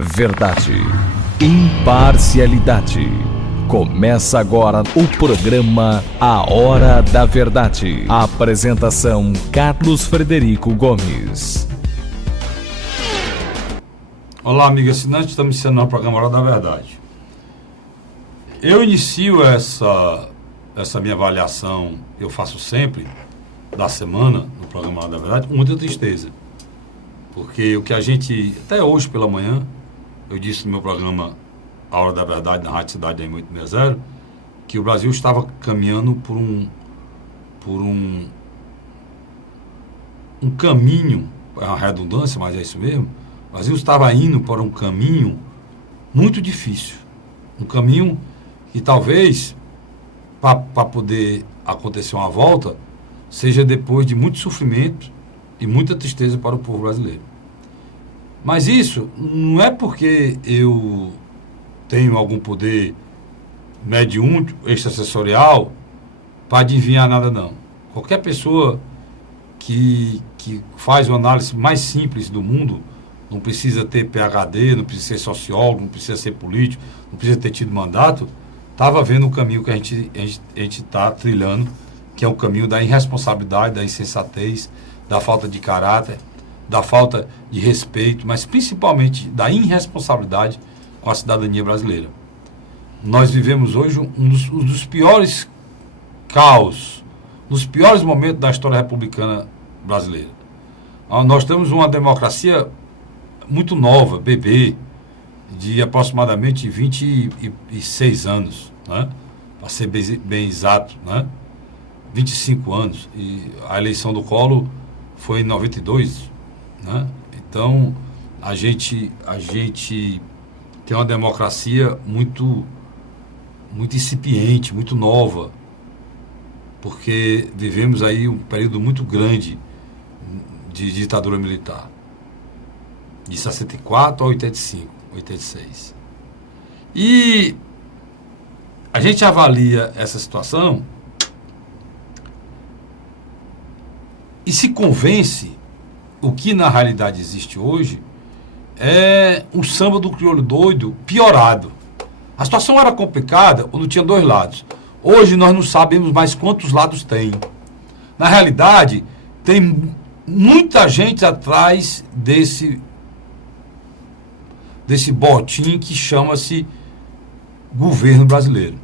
Verdade, imparcialidade. Começa agora o programa A Hora da Verdade. Apresentação: Carlos Frederico Gomes. Olá, amigo assinante, estamos iniciando o programa A Hora da Verdade. Eu inicio essa minha avaliação, eu faço sempre, da semana, no programa A Hora da Verdade, com muita tristeza. Porque o que a gente, até hoje pela manhã, eu disse no meu programa A Hora da Verdade, na Rádio Cidade AM 860, que o Brasil estava caminhando por um caminho, é uma redundância, mas é isso mesmo. O Brasil estava indo para um caminho muito difícil. Um caminho que talvez, para poder acontecer uma volta, seja depois de muito sofrimento e muita tristeza para o povo brasileiro. Mas isso não é porque eu tenho algum poder mediúnico, extrasensorial, para adivinhar nada, não. Qualquer pessoa que faz uma análise mais simples do mundo, não precisa ter PhD, não precisa ser sociólogo, não precisa ser político, não precisa ter tido mandato, estava vendo o caminho que a gente está trilhando, que é o caminho da irresponsabilidade, da insensatez, da falta de caráter, da falta de respeito, mas principalmente da irresponsabilidade com a cidadania brasileira. Nós vivemos hoje um dos piores caos, nos piores momentos da história republicana brasileira. Nós temos uma democracia muito nova, bebê, de aproximadamente 26 anos, né? Para ser bem exato, né? 25 anos. E a eleição do Collor foi em 92, né? Então, a gente tem uma democracia muito incipiente, muito nova, porque vivemos aí um período muito grande de ditadura militar, de 64 a 85, 86. E a gente avalia essa situação e se convence o que na realidade existe hoje é um samba do crioulo doido piorado. A situação era complicada quando tinha dois lados. Hoje nós não sabemos mais quantos lados tem. Na realidade, tem muita gente atrás desse botim que chama-se governo brasileiro.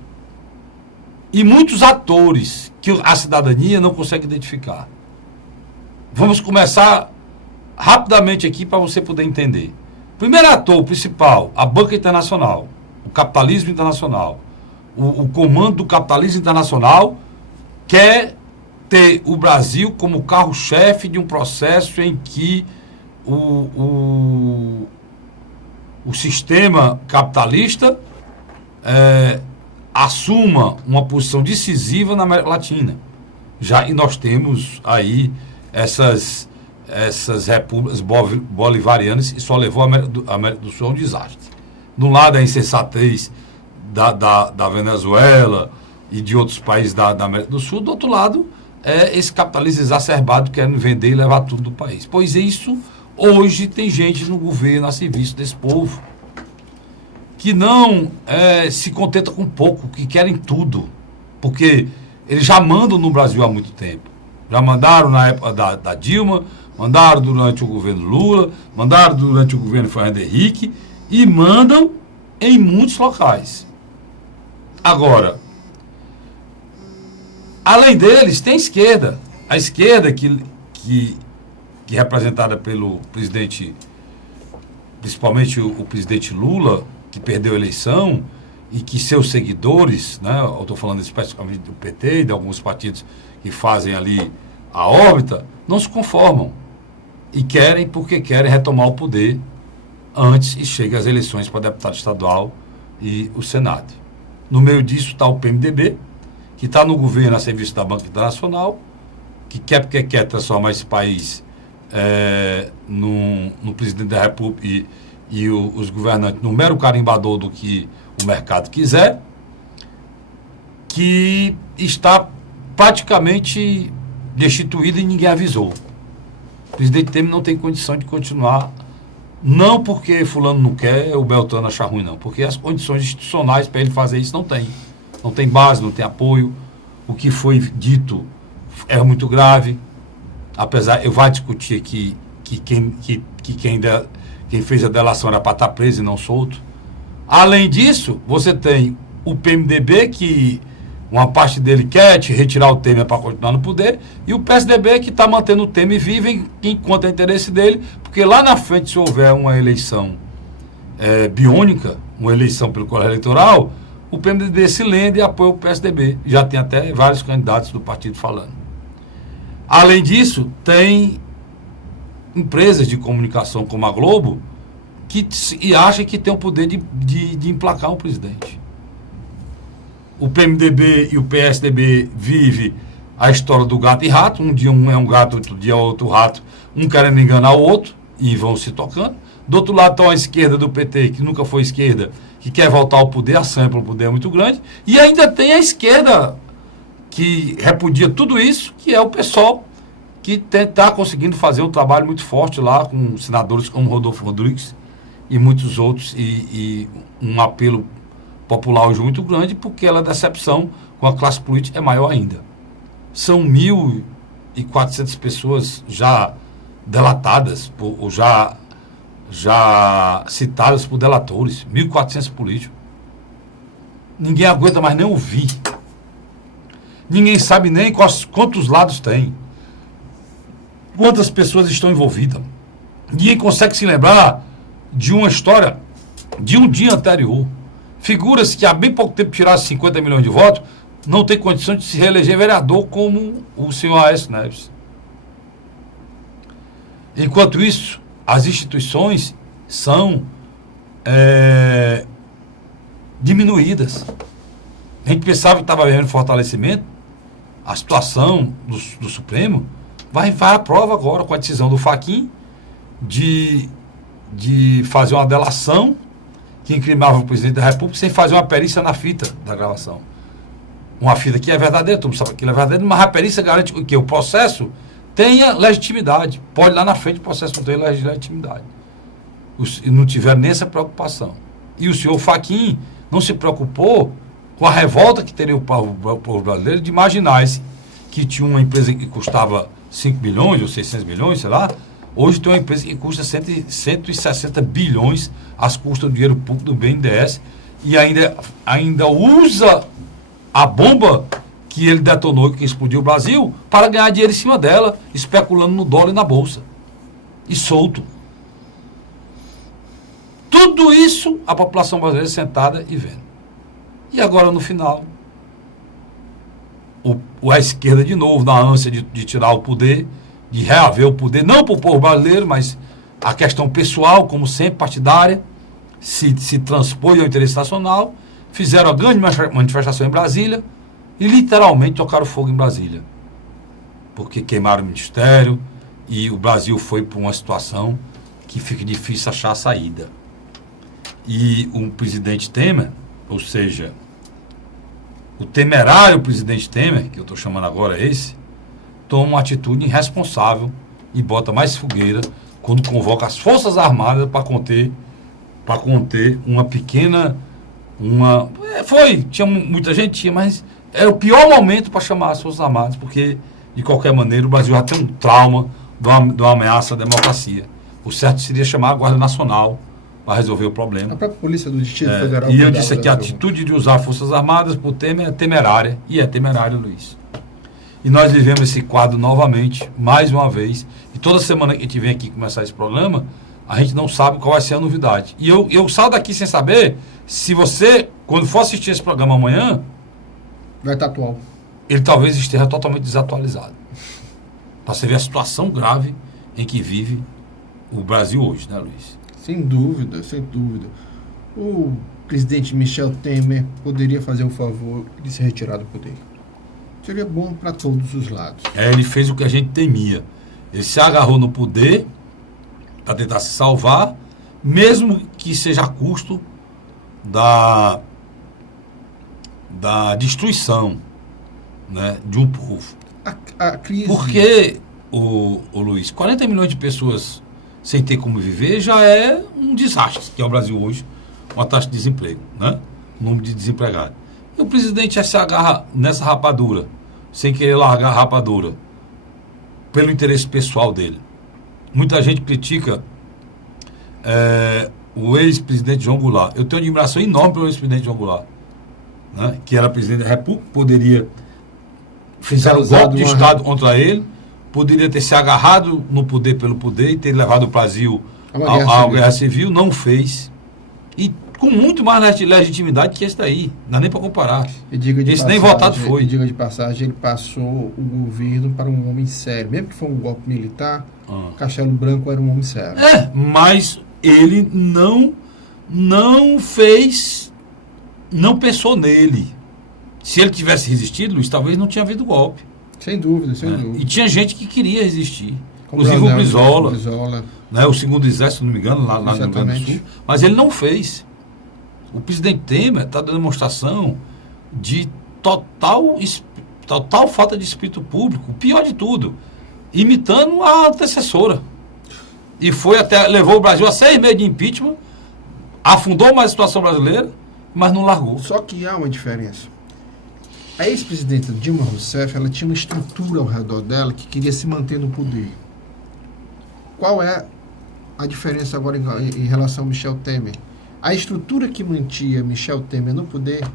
E muitos atores que a cidadania não consegue identificar. Vamos começar rapidamente aqui para você poder entender. Primeiro ator principal, a banca internacional, o capitalismo internacional. O comando do capitalismo internacional quer ter o Brasil como carro-chefe de um processo em que o sistema capitalista assuma uma posição decisiva na América Latina. E nós temos aí essas repúblicas bolivarianas e só levou a América do Sul a um desastre. De um lado a insensatez da Venezuela e de outros países da América do Sul, do outro lado esse capitalismo exacerbado querendo vender e levar tudo do país. Pois isso, hoje tem gente no governo a serviço desse povo que não se contenta com pouco, que querem tudo, porque eles já mandam no Brasil há muito tempo. Já mandaram na época da Dilma, mandaram durante o governo Lula, mandaram durante o governo Fernando Henrique e mandam em muitos locais. Agora, além deles, tem a esquerda. A esquerda que é representada pelo presidente, principalmente o presidente Lula, que perdeu a eleição, e que seus seguidores, né, eu estou falando especificamente do PT e de alguns partidos que fazem ali a órbita, não se conformam. E porque querem retomar o poder antes e chega às eleições para deputado estadual e o Senado. No meio disso está o PMDB, que está no governo a serviço da Banca Internacional, que quer transformar esse país no presidente da República e os governantes no mero carimbador do que o mercado quiser, que está praticamente destituído e ninguém avisou. O presidente Temer não tem condição de continuar Não porque fulano não quer, o Beltrano achar ruim, não. Porque as condições institucionais para ele fazer isso não tem. Não tem base, não tem apoio. O que foi dito é muito grave. Apesar, eu vou discutir aqui que quem fez a delação era para estar preso e não solto. Além disso, você tem o PMDB, que uma parte dele quer te retirar o Temer para continuar no poder, e o PSDB, que está mantendo o Temer vivo enquanto é interesse dele, porque lá na frente, se houver uma eleição biônica, uma eleição pelo colégio eleitoral, o PMDB se lende e apoia o PSDB. Já tem até vários candidatos do partido falando. Além disso, tem empresas de comunicação como a Globo e acham que tem o poder de emplacar um presidente. O PMDB e o PSDB vivem a história do gato e rato. Um dia um é um gato, outro dia é outro rato. Um querendo enganar o outro e vão se tocando. Do outro lado está a esquerda do PT, que nunca foi esquerda, que quer voltar ao poder. A sanha para o poder é muito grande. E ainda tem a esquerda que repudia tudo isso, que é o PSOL, que está conseguindo fazer um trabalho muito forte lá com senadores como Rodolfo Rodrigues e muitos outros, e um apelo popular hoje muito grande, porque a decepção com a classe política é maior ainda. São 1.400 pessoas já delatadas, ou já citadas por delatores, 1.400 políticos. Ninguém aguenta mais nem ouvir. Ninguém sabe nem quantos lados tem. Quantas pessoas estão envolvidas. Ninguém consegue se lembrar de uma história de um dia anterior. Figuras que há bem pouco tempo tiraram 50 milhões de votos não têm condição de se reeleger vereador, como o senhor Aécio Neves. Enquanto isso, as instituições são diminuídas. A gente pensava que estava vivendo fortalecimento. A situação do Supremo vai à prova agora com a decisão do Fachin de fazer uma delação que incriminava o presidente da República sem fazer uma perícia na fita da gravação. Uma fita que é verdadeira, todo mundo sabe que ela é verdadeira, mas a perícia garante que o processo tenha legitimidade. Pode lá na frente o processo não ter legitimidade. E não tiveram nem essa preocupação. E o senhor Fachin não se preocupou com a revolta que teria o povo brasileiro de imaginar que tinha uma empresa que custava 5 bilhões ou 600 milhões, sei lá. Hoje tem uma empresa que custa 160 bilhões às custas do dinheiro público do BNDES e ainda usa a bomba que ele detonou e que explodiu o Brasil para ganhar dinheiro em cima dela, especulando no dólar e na bolsa. E solto. Tudo isso a população brasileira sentada e vendo. E agora, no final, a esquerda de novo, na ânsia de tirar o poder, de reaver o poder, não para o povo brasileiro, mas a questão pessoal, como sempre, partidária, se transpôs ao interesse nacional, fizeram a grande manifestação em Brasília e literalmente tocaram fogo em Brasília. Porque queimaram o ministério e o Brasil foi para uma situação que fica difícil achar a saída. E o presidente Temer, ou seja, o temerário presidente Temer, que eu estou chamando agora esse, toma uma atitude irresponsável e bota mais fogueira quando convoca as Forças Armadas para conter uma pequena... tinha muita gente, mas era o pior momento para chamar as Forças Armadas, porque, de qualquer maneira, o Brasil já tem um trauma de uma ameaça à democracia. O certo seria chamar a Guarda Nacional para resolver o problema. A própria Polícia do Distrito Federal... E eu disse que a atitude de usar Forças Armadas por Temer é temerária, e é temerário, Luiz. E nós vivemos esse quadro novamente, mais uma vez. E toda semana que a gente vem aqui começar esse programa, a gente não sabe qual vai ser a novidade. E eu saio daqui sem saber se você, quando for assistir esse programa amanhã... vai estar atual. Ele talvez esteja totalmente desatualizado. Para você ver a situação grave em que vive o Brasil hoje, né, Luiz? Sem dúvida, sem dúvida. O presidente Michel Temer poderia fazer o favor de se retirar do poder. Seria bom para todos os lados. Ele fez o que a gente temia. Ele se agarrou no poder para tentar se salvar, mesmo que seja a custo da destruição, né, de um povo. A crise... Porque, o Luiz, 40 milhões de pessoas sem ter como viver, já é um desastre, que é o Brasil hoje, uma taxa de desemprego, né? O número de desempregados. E o presidente se agarra nessa rapadura, sem querer largar a rapadura, pelo interesse pessoal dele. Muita gente critica o ex-presidente João Goulart. Eu tenho admiração enorme pelo ex-presidente João Goulart, né? Que era presidente da República, poderia fazer um golpe de Estado contra ele, poderia ter se agarrado no poder pelo poder e ter levado o Brasil à guerra civil, não fez. E com muito mais legitimidade que esse daí, não dá nem para comparar. Esse nem votado foi. Diga de passagem, ele passou o governo para um homem sério. Mesmo que foi um golpe militar, Castelo Branco era um homem sério. Mas ele não fez, não pensou nele. Se ele tivesse resistido, Luiz, talvez não tinha havido golpe. Sem dúvida, sem dúvida. E tinha gente que queria resistir. Inclusive o Brizola, né, o segundo exército, se não me engano, lá no Rio Grande do Sul. Mas ele não fez. O presidente Temer está dando demonstração de total falta de espírito público, o pior de tudo, imitando a antecessora. E levou o Brasil a 6 meses de impeachment, afundou mais a situação brasileira, mas não largou. Só que há uma diferença. A ex-presidenta Dilma Rousseff, ela tinha uma estrutura ao redor dela que queria se manter no poder. Qual é a diferença agora em relação ao Michel Temer? A estrutura que mantinha Michel Temer no poder,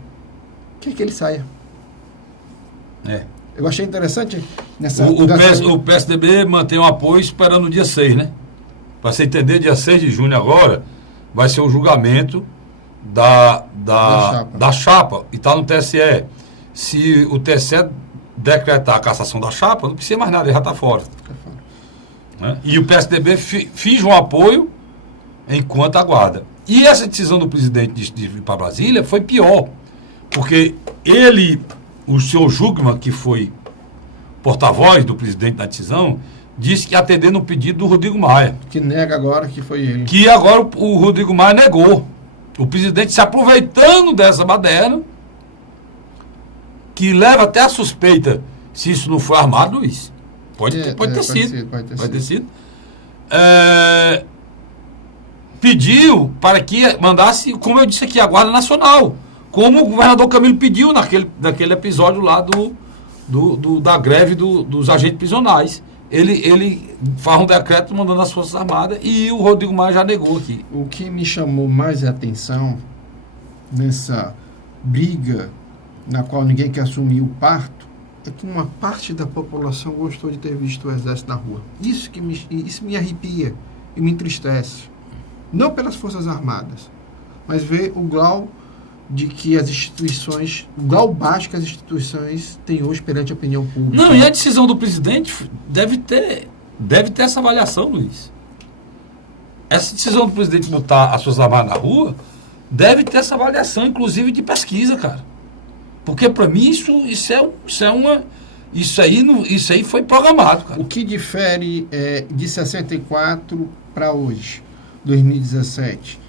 quer que ele saia. Eu achei interessante nessa... O PSDB mantém o apoio esperando o dia 6, né? Para você entender, dia 6 de junho agora, vai ser o julgamento da chapa. E está no TSE. Se o TSE decretar a cassação da chapa, não precisa mais nada, ele já está fora. Né? E o PSDB finge um apoio enquanto aguarda. E essa decisão do presidente de ir para Brasília foi pior, porque o senhor Jugman, que foi porta-voz do presidente na decisão, disse que ia atender no pedido do Rodrigo Maia. Que nega agora que foi ele. Que agora o Rodrigo Maia negou. O presidente se aproveitando dessa baderna, que leva até a suspeita, se isso não foi armado, Luiz. Pode ter sido. Pediu para que mandasse, como eu disse aqui, a Guarda Nacional. Como o governador Camilo pediu naquele episódio lá da greve dos agentes prisionais. Ele faz um decreto mandando as Forças Armadas e o Rodrigo Maia já negou aqui. O que me chamou mais a atenção nessa briga na qual ninguém quer assumir o parto é que uma parte da população gostou de ter visto o exército na rua. Isso me arrepia e me entristece. Não pelas Forças Armadas, mas ver o grau de que as instituições, o grau baixo que as instituições têm hoje perante a opinião pública. Não, e a decisão do presidente deve ter essa avaliação, Luiz. Essa decisão do presidente botar as Forças Armadas na rua deve ter essa avaliação, inclusive de pesquisa, cara. Porque para mim isso aí foi programado, cara. O que difere de 64 para hoje, 2017?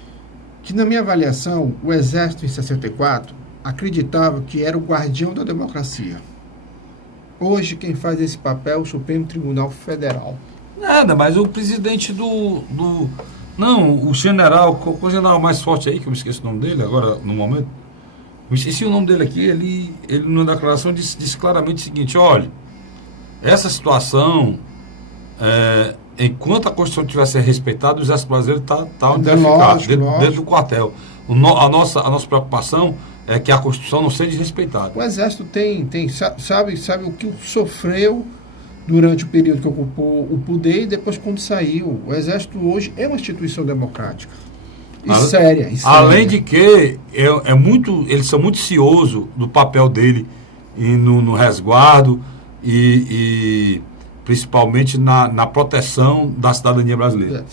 Que na minha avaliação, o Exército em 64 acreditava que era o guardião da democracia. Hoje quem faz esse papel é o Supremo Tribunal Federal. Nada, mas o presidente o general, qual o general mais forte aí, que eu me esqueci o nome dele agora, no momento. Eu esqueci o nome dele aqui, ele numa declaração disse claramente o seguinte: olha, essa situação, enquanto a Constituição estiver sendo respeitada, o Exército Brasileiro está onde deve ficar, dentro do quartel. A nossa preocupação é que a Constituição não seja desrespeitada. O Exército sabe o que sofreu durante o período que ocupou o poder e depois quando saiu. O Exército hoje é uma instituição democrática. E séria. Além de que eles são muito ciosos do papel dele no resguardo e principalmente na proteção da cidadania brasileira.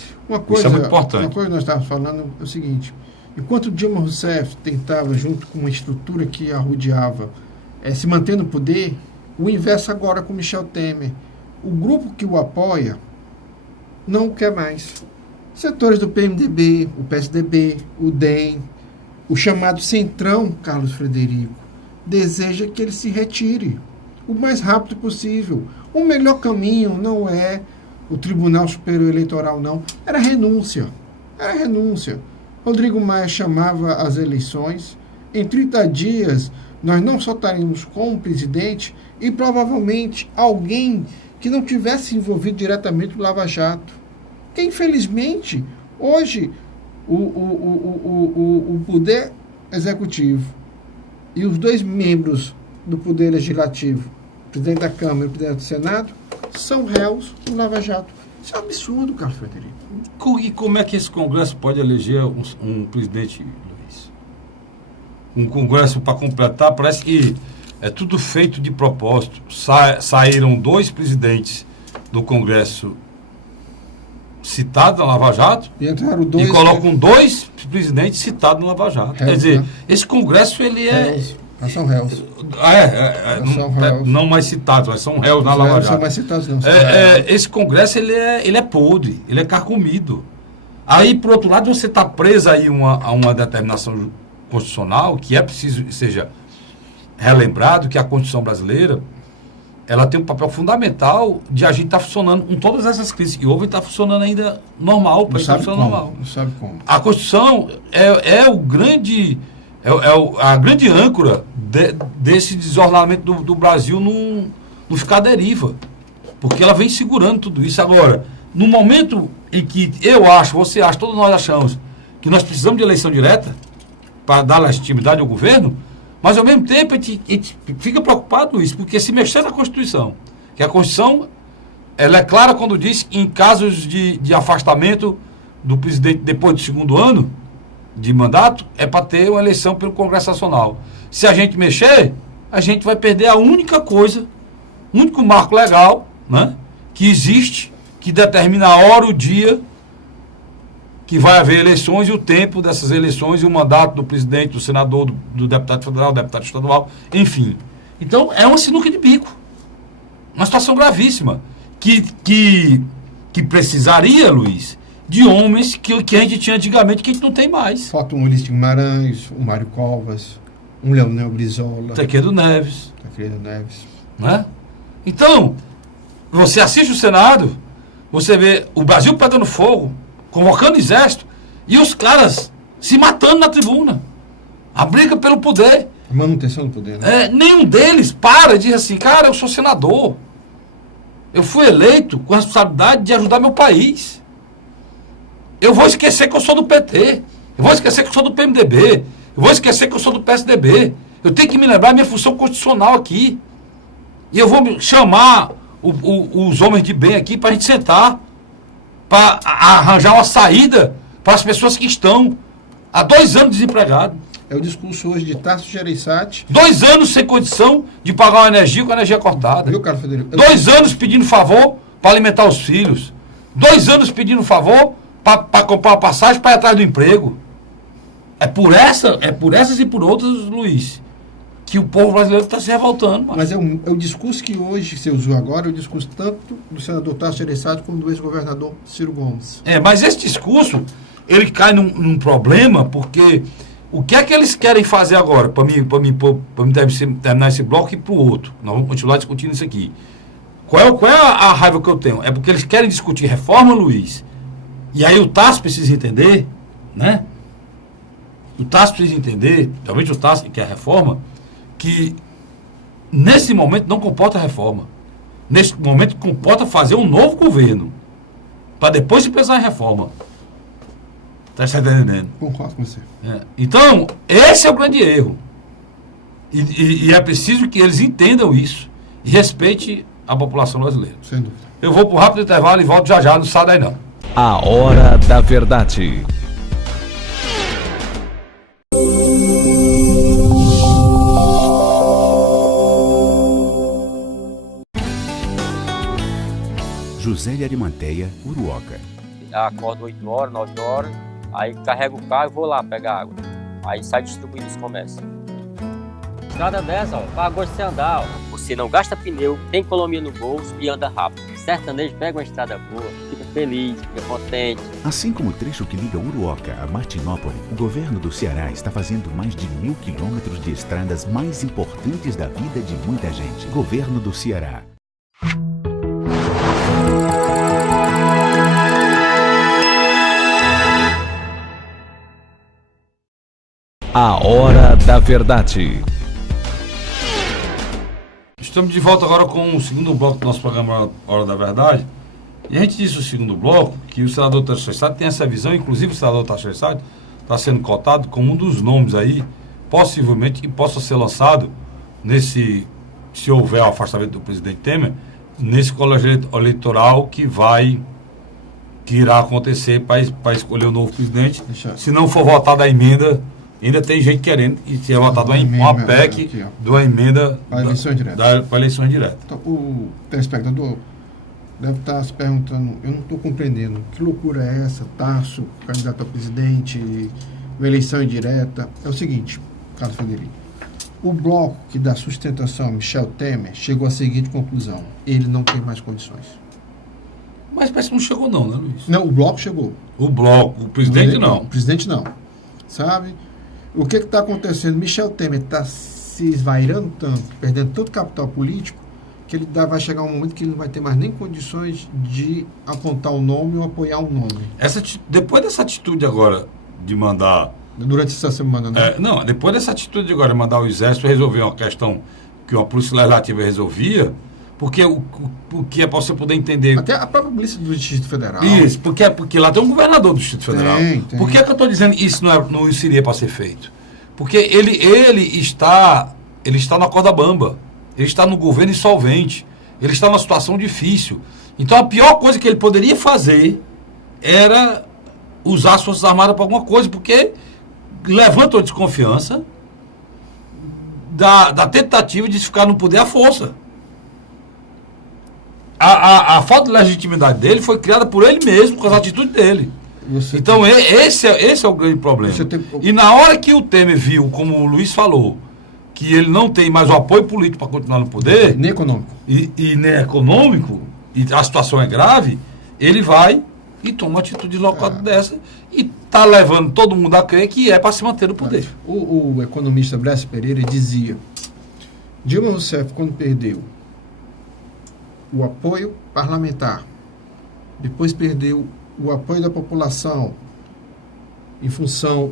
Isso é muito importante. Uma coisa que nós estávamos falando é o seguinte: enquanto Dilma Rousseff tentava, junto com uma estrutura que a rodeava, se manter no poder, o inverso agora com Michel Temer. O grupo que o apoia não o quer mais. Setores do PMDB, o PSDB, o DEM, o chamado Centrão, Carlos Frederico, deseja que ele se retire o mais rápido possível. O melhor caminho não é o Tribunal Superior Eleitoral não. Era renúncia. Era renúncia. Rodrigo Maia chamava as eleições. Em 30 dias, nós não só estaríamos com o presidente e provavelmente alguém que não tivesse envolvido diretamente no Lava Jato. Que, infelizmente, hoje, o Poder Executivo e os 2 membros do Poder Legislativo, o presidente da Câmara e o presidente do Senado, são réus no Lava Jato. Isso é um absurdo, Carlos Frederico. E como é que esse Congresso pode eleger um presidente, Luiz? Um Congresso, para completar, parece que é tudo feito de propósito. Saíram 2 presidentes do Congresso citados na Lava Jato e colocam 2 presidentes citados na Lava Jato. Quer dizer, né? Esse Congresso, ele é... São réus. Não mais citados, mas são réus na Lava Jato. São mais citados, não. Esse Congresso, ele é podre, ele é carcomido. Aí, por outro lado, você está preso aí a uma determinação constitucional, que é preciso que seja relembrado, que a Constituição brasileira, ela tem um papel fundamental de a gente estar funcionando com todas essas crises que houve e está funcionando ainda normal. Não sabe como. A Constituição é o grande... a grande âncora desse desordenamento do Brasil não ficar à deriva. Porque ela vem segurando tudo isso. Agora, no momento em que eu acho, você acha, todos nós achamos que nós precisamos de eleição direta para dar legitimidade ao governo, mas ao mesmo tempo a gente fica preocupado, Luiz, porque se mexer na Constituição, que a Constituição ela é clara quando diz que em casos de afastamento do presidente depois do 2º ano de mandato, é para ter uma eleição pelo Congresso Nacional. Se a gente mexer, a gente vai perder a única coisa, o único marco legal, né, que existe, que determina a hora, o dia que vai haver eleições e o tempo dessas eleições e o mandato do presidente, do senador, do deputado federal, do deputado estadual, enfim. Então, é uma sinuca de bico. Uma situação gravíssima que precisaria, Luiz, de homens que a gente tinha antigamente, que a gente não tem mais. Falta um Ulisses Guimarães, um Mário Covas, um Leonel Brizola. Taquedo Neves. Né? Então, você assiste o Senado, você vê o Brasil pegando fogo, convocando exército, e os caras se matando na tribuna. A briga pelo poder. A manutenção do poder, né? Nenhum deles para e diz assim, cara, eu sou senador. Eu fui eleito com a responsabilidade de ajudar meu país. Eu vou esquecer que eu sou do PT. Eu vou esquecer que eu sou do PMDB. Eu vou esquecer que eu sou do PSDB. Eu tenho que me lembrar da minha função constitucional aqui. E eu vou chamar os homens de bem aqui para a gente sentar, para arranjar uma saída para as pessoas que estão há 2 anos desempregadas. É o discurso hoje de Tasso Gereissati. 2 anos sem condição de pagar uma energia com a energia cortada. Viu, Carlos Frederico? 2 anos pedindo favor para alimentar os filhos. 2 anos pedindo favor para comprar uma passagem para ir atrás do emprego. É por essas e por outras, Luiz, que o povo brasileiro está se revoltando. Mas é o discurso que hoje você usou agora, é o discurso tanto do senador Tasso Gereissati como do ex-governador Ciro Gomes. Mas esse discurso, ele cai num problema, porque o que é que eles querem fazer agora, para mim terminar esse bloco e para o outro? Nós vamos continuar discutindo isso aqui. Qual é a raiva que eu tenho? É porque eles querem discutir reforma, Luiz, e aí o Tasso precisa entender, né? O Tasso precisa entender, realmente o Tasso, que é a reforma, que nesse momento não comporta reforma. Nesse momento comporta fazer um novo governo, para depois se pensar em reforma. Está entendendo? Concordo com você. Então, esse é o grande erro. E é preciso que eles entendam isso e respeitem a população brasileira. Sem dúvida. Eu vou para um rápido intervalo e volto já, não sai daí não. A Hora da Verdade. José de Arimanteia, Uruoca. Acordo 8 horas, 9 horas, aí carrego o carro e vou lá pegar água. Aí sai distribuindo os comércios. Estrada dessa, para gosto de você andar, Você não gasta pneu, tem economia no bolso e anda rápido. Sertanejo pega uma estrada boa, fica feliz, fica contente. Assim como o trecho que liga Uruoca a Martinópole, o governo do Ceará está fazendo mais de 1.000 quilômetros de estradas mais importantes da vida de muita gente. Governo do Ceará. A Hora da Verdade. Estamos de volta agora com o segundo bloco do nosso programa Hora da Verdade. E a gente disse no segundo bloco que o senador Tasso Gereissati tem essa visão, inclusive o senador Tasso Gereissati está sendo cotado como um dos nomes aí, possivelmente, que possa ser lançado nesse, se houver o afastamento do presidente Temer, nesse colégio eleitoral que irá acontecer para escolher o novo presidente. Se não for votada a emenda, ainda tem gente querendo, e se é votada uma PEC de uma emenda para eleições diretas. Para eleições diretas. Então, o telespectador deve estar se perguntando, eu não estou compreendendo, que loucura é essa, Tasso, candidato a presidente, eleição indireta. É o seguinte, Carlos Frederico, o bloco que dá sustentação a Michel Temer chegou à seguinte conclusão: ele não tem mais condições. Mas parece que não chegou não, né, Luiz? Não, o bloco chegou. O bloco, o presidente não. O presidente não. Sabe? O que está acontecendo? Michel Temer está se esvairando tanto, perdendo tanto capital político, que ele vai chegar um momento que ele não vai ter mais nem condições de apontar um nome ou apoiar um nome. Depois dessa atitude agora de mandar... Durante essa semana, né? Não, depois dessa atitude agora de mandar o Exército resolver uma questão que uma polícia legislativa resolvia, porque é para você poder entender... Até a própria polícia do Distrito Federal. Isso, porque lá tem um governador do Distrito Federal. Tem. Por que eu estou dizendo que isso não seria para ser feito? Porque ele está na corda bamba. Ele está no governo insolvente. Ele está numa situação difícil. Então a pior coisa que ele poderia fazer era usar as Forças Armadas para alguma coisa, porque levanta a desconfiança da tentativa de ficar no poder à força. A falta de legitimidade dele foi criada por ele mesmo, com as atitudes dele. Então esse é o grande problema. E na hora que o Temer viu, como o Luiz falou, que ele não tem mais o apoio político para continuar no poder, nem econômico, e nem econômico, e a situação é grave, ele vai e toma uma atitude deslocada dessa e está levando todo mundo a crer que é para se manter no poder. O economista Bresser Pereira dizia: Dilma Rousseff, quando perdeu o apoio parlamentar, depois perdeu o apoio da população em função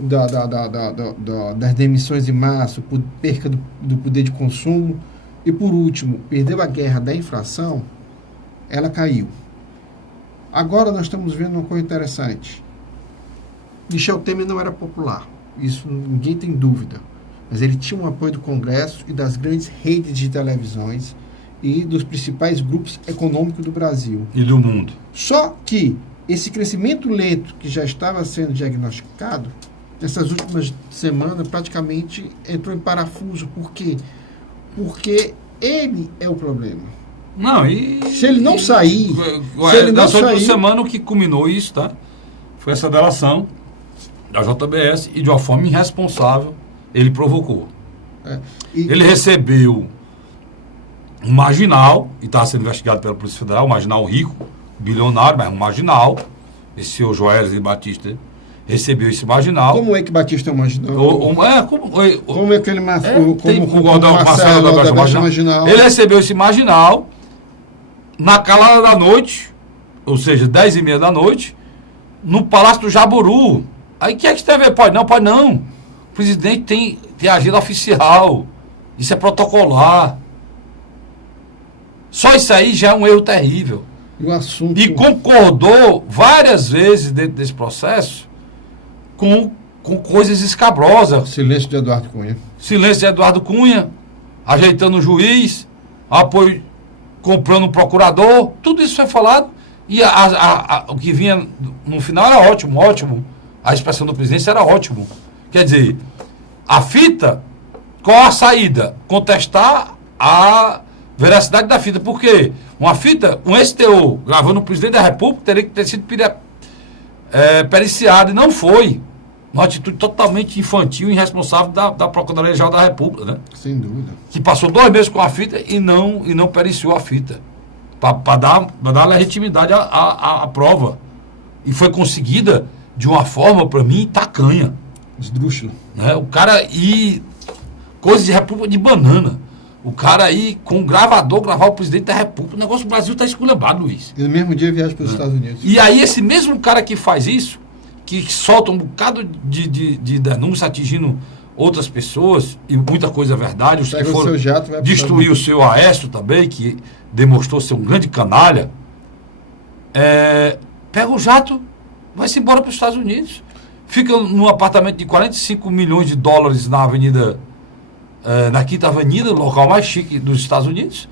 das demissões em massa, perca do poder de consumo, e por último, perdeu a guerra da inflação, ela caiu. Agora nós estamos vendo uma coisa interessante. Michel Temer não era popular, isso ninguém tem dúvida, mas ele tinha um apoio do Congresso e das grandes redes de televisões e dos principais grupos econômicos do Brasil. E do mundo. Só que esse crescimento lento que já estava sendo diagnosticado, nessas últimas semanas praticamente entrou em parafuso. Por quê? Porque ele é o problema. Não, e... Se ele não sair... Nessa última semana o que culminou isso, tá? Foi essa delação da JBS e de uma forma irresponsável ele provocou. Ele recebeu um marginal, e estava sendo investigado pela Polícia Federal, um marginal rico, bilionário, mas um marginal, esse senhor Joesley Batista recebeu esse marginal. Como é que Batista é um marginal? Como é que ele o Marcelo da marginal? Ele recebeu esse marginal na calada da noite, ou seja, 10h30 da noite, no Palácio do Jaburu. Aí que é que teve? Pode não. O presidente tem agenda oficial. Isso é protocolar. Só isso aí já é um erro terrível. E concordou várias vezes dentro desse processo com coisas escabrosas. Silêncio de Eduardo Cunha. Ajeitando o juiz, apoio, comprando um procurador, tudo isso foi falado. E o que vinha no final era ótimo. A expressão do presidente era ótimo. Quer dizer, a fita, qual a saída? Contestar a veracidade da fita. Por quê? Uma fita, um STO, gravando o presidente da República, teria que ter sido periciado, e não foi. Uma atitude totalmente infantil e irresponsável da Procuradoria-Geral da República, né? Sem dúvida. Que passou 2 meses com a fita e não periciou a fita. Para dar legitimidade à prova. E foi conseguida de uma forma, para mim, tacanha. Esdrúxula. Né? O cara coisa de República de banana. O cara aí, com um gravador, gravar o presidente da República. O negócio do Brasil está esculhambado, Luiz. E no mesmo dia viaja para os Estados Unidos. E aí, esse mesmo cara que faz isso, que solta um bocado de denúncia atingindo outras pessoas, e muita coisa é verdade, os que Pega o foram seu jato, vai pro destruir o seu Aécio também, que demonstrou ser um grande canalha, pega o jato, vai-se embora para os Estados Unidos, fica num apartamento de 45 milhões de dólares na avenida, na Quinta Avenida, local mais chique dos Estados Unidos,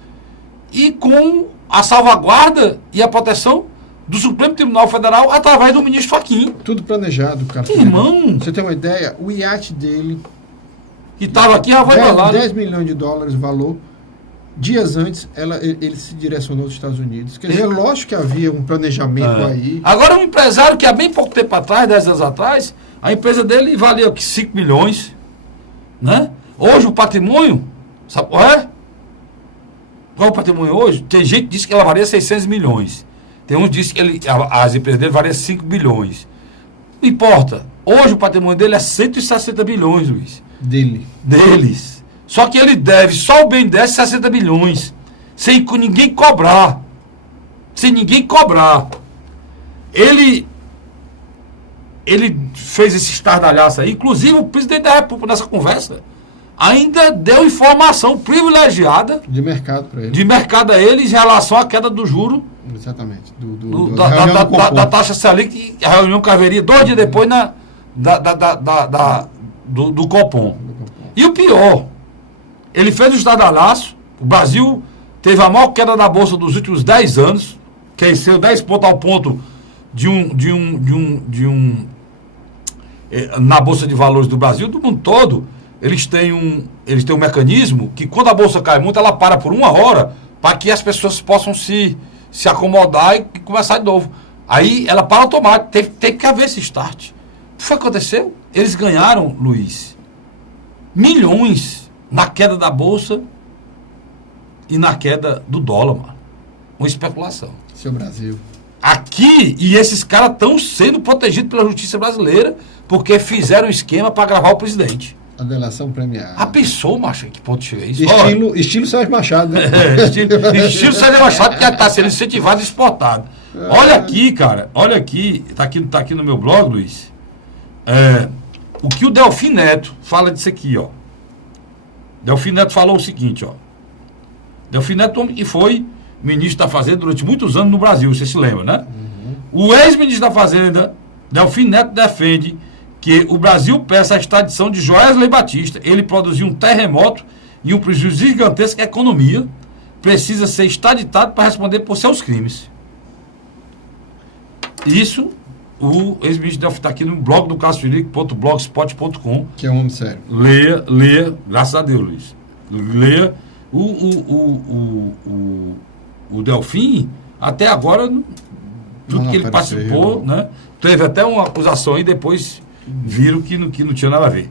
e com a salvaguarda e a proteção do Supremo Tribunal Federal através do ministro Fachin. Tudo planejado, cara. Irmão! Você tem uma ideia? O iate dele, Que estava aqui, já vai para lá. 10 milhões de dólares o valor. Dias antes, ele se direcionou aos Estados Unidos. Quer dizer, lógico que havia um planejamento aí. Agora, um empresário que há bem pouco tempo atrás, 10 anos atrás, a empresa dele valia 5 milhões. Né? Hoje o patrimônio, sabe qual é? Qual é o patrimônio hoje? Tem gente que diz que ela valia 600 milhões. Tem uns que dizem que as empresas dele valiam 5 bilhões. Não importa. Hoje o patrimônio dele é 160 bilhões, Luiz. Deles. Só que ele deve, só o BNDES, 60 bilhões. Sem ninguém cobrar. Sem ninguém cobrar. Ele fez esse estardalhaço aí. Inclusive o presidente da República, nessa conversa, ainda deu informação privilegiada De mercado para ele. de mercado a eles em relação à queda do juro Exatamente. da taxa Selic, a reunião que haveria 2 dias depois do Copom. E o pior, ele fez o estardalhaço. O Brasil teve a maior queda da Bolsa dos últimos 10 anos, cresceu 10 pontos ao ponto na Bolsa de Valores do Brasil, do mundo todo. Eles têm um mecanismo que quando a Bolsa cai muito, ela para por 1 hora para que as pessoas possam se acomodar e começar de novo. Aí ela para automático, tem que haver esse start. O que foi que aconteceu? Eles ganharam, Luiz, milhões na queda da Bolsa e na queda do dólar, mano. Uma especulação. Seu Brasil. Aqui, e esses caras estão sendo protegidos pela justiça brasileira porque fizeram um esquema para gravar o presidente. A delação premiada. A pessoa, macho, que pode chegar isso? Estilo Sérgio Machado, né? Estilo Sérgio Machado, que está sendo incentivado e exportado. Olha aqui, cara, olha aqui, tá aqui no meu blog, Luiz, o que o Delfim Neto fala disso aqui, ó. Delfim Neto falou o seguinte, ó. Delfim Neto, que foi ministro da Fazenda durante muitos anos no Brasil, você se lembra, né? O ex-ministro da Fazenda, Delfim Neto, defende que o Brasil peça a extradição de Joesley Batista. Ele produziu um terremoto e um prejuízo gigantesco à economia. Precisa ser extraditado para responder por seus crimes. Isso, o ex-ministro Delfim está aqui no blog do CastroFelipe.blogspot.com. Que é um homem sério. Leia, graças a Deus, Luiz. Leia. O Delfim, até agora, tudo que ele participou, né? Teve até uma acusação e depois viram que não tinha nada a ver.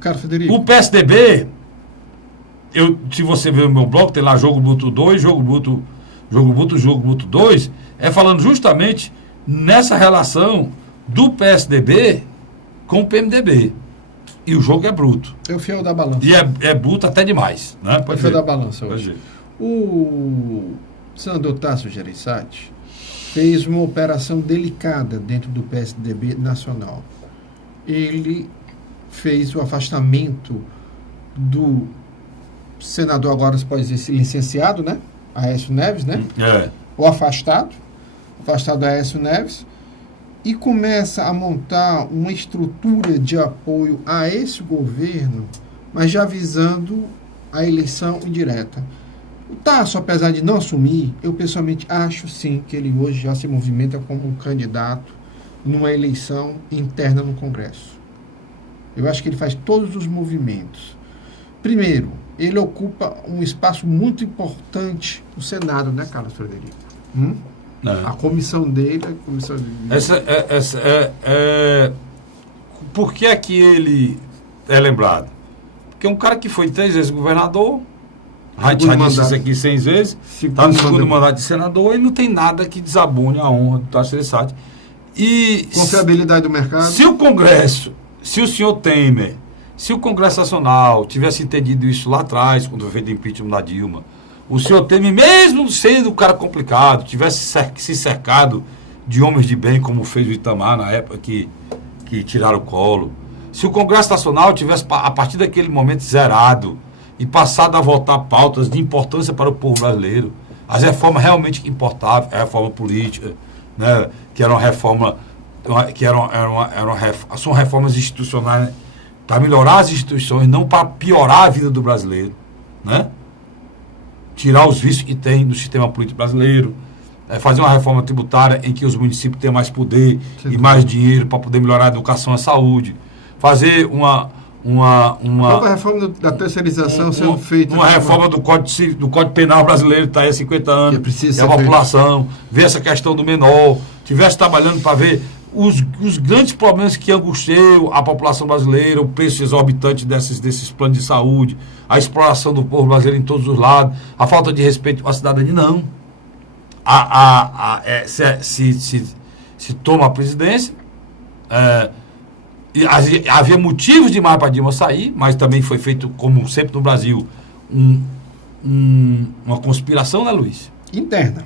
Cara, Federico. O PSDB, se você ver no meu blog, tem lá Jogo Bruto 2, Jogo Bruto 2, falando justamente nessa relação do PSDB com o PMDB. E o jogo é bruto. É o fiel da balança. E é bruto até demais. Né? É o fiel da balança hoje. O senador Tasso Gereissati fez uma operação delicada dentro do PSDB nacional. Ele fez o afastamento do senador, agora se pode dizer licenciado, né? Aécio Neves, né? O afastado Aécio Neves, e começa a montar uma estrutura de apoio a esse governo, mas já visando a eleição indireta. O Tasso, apesar de não assumir, eu pessoalmente acho sim que ele hoje já se movimenta como um candidato numa eleição interna no Congresso. Eu acho que ele faz todos os movimentos. Primeiro, ele ocupa um espaço muito importante no Senado, né, Carlos Frederico? A comissão dele, a comissão de... Por que é que ele é lembrado? Porque é um cara que foi 3 vezes governador, já disse isso aqui 6 vezes, está no segundo mandato de senador e não tem nada que desabone a honra do Tasso Gereissati. E confiabilidade do mercado. Se o Congresso, se o senhor Temer, se o Congresso Nacional tivesse entendido isso lá atrás, quando foi feito o impeachment da Dilma, o senhor Temer, mesmo sendo um cara complicado, tivesse se cercado de homens de bem, como fez o Itamar na época que tiraram o colo, Se o Congresso Nacional tivesse, a partir daquele momento, zerado e passado a votar pautas de importância para o povo brasileiro, as reformas realmente que importavam, a reforma política, né, que era uma reforma, são reformas institucionais, né, para melhorar as instituições, não para piorar a vida do brasileiro, né? Tirar os vícios que tem no sistema político brasileiro, fazer uma reforma tributária em que os municípios tenham mais poder e mais dinheiro para poder melhorar a educação e a saúde, fazer uma reforma da terceirização sendo feita. Uma reforma do Código Penal brasileiro, que está aí há 50 anos, que a população, ver essa questão do menor, estivesse trabalhando para ver os grandes problemas que angustiam a população brasileira, o preço exorbitante desses planos de saúde, a exploração do povo brasileiro em todos os lados, a falta de respeito à cidadania, não. Se toma a presidência, havia motivos demais para Dilma sair, mas também foi feito, como sempre no Brasil, uma conspiração, né, Luiz? Interna.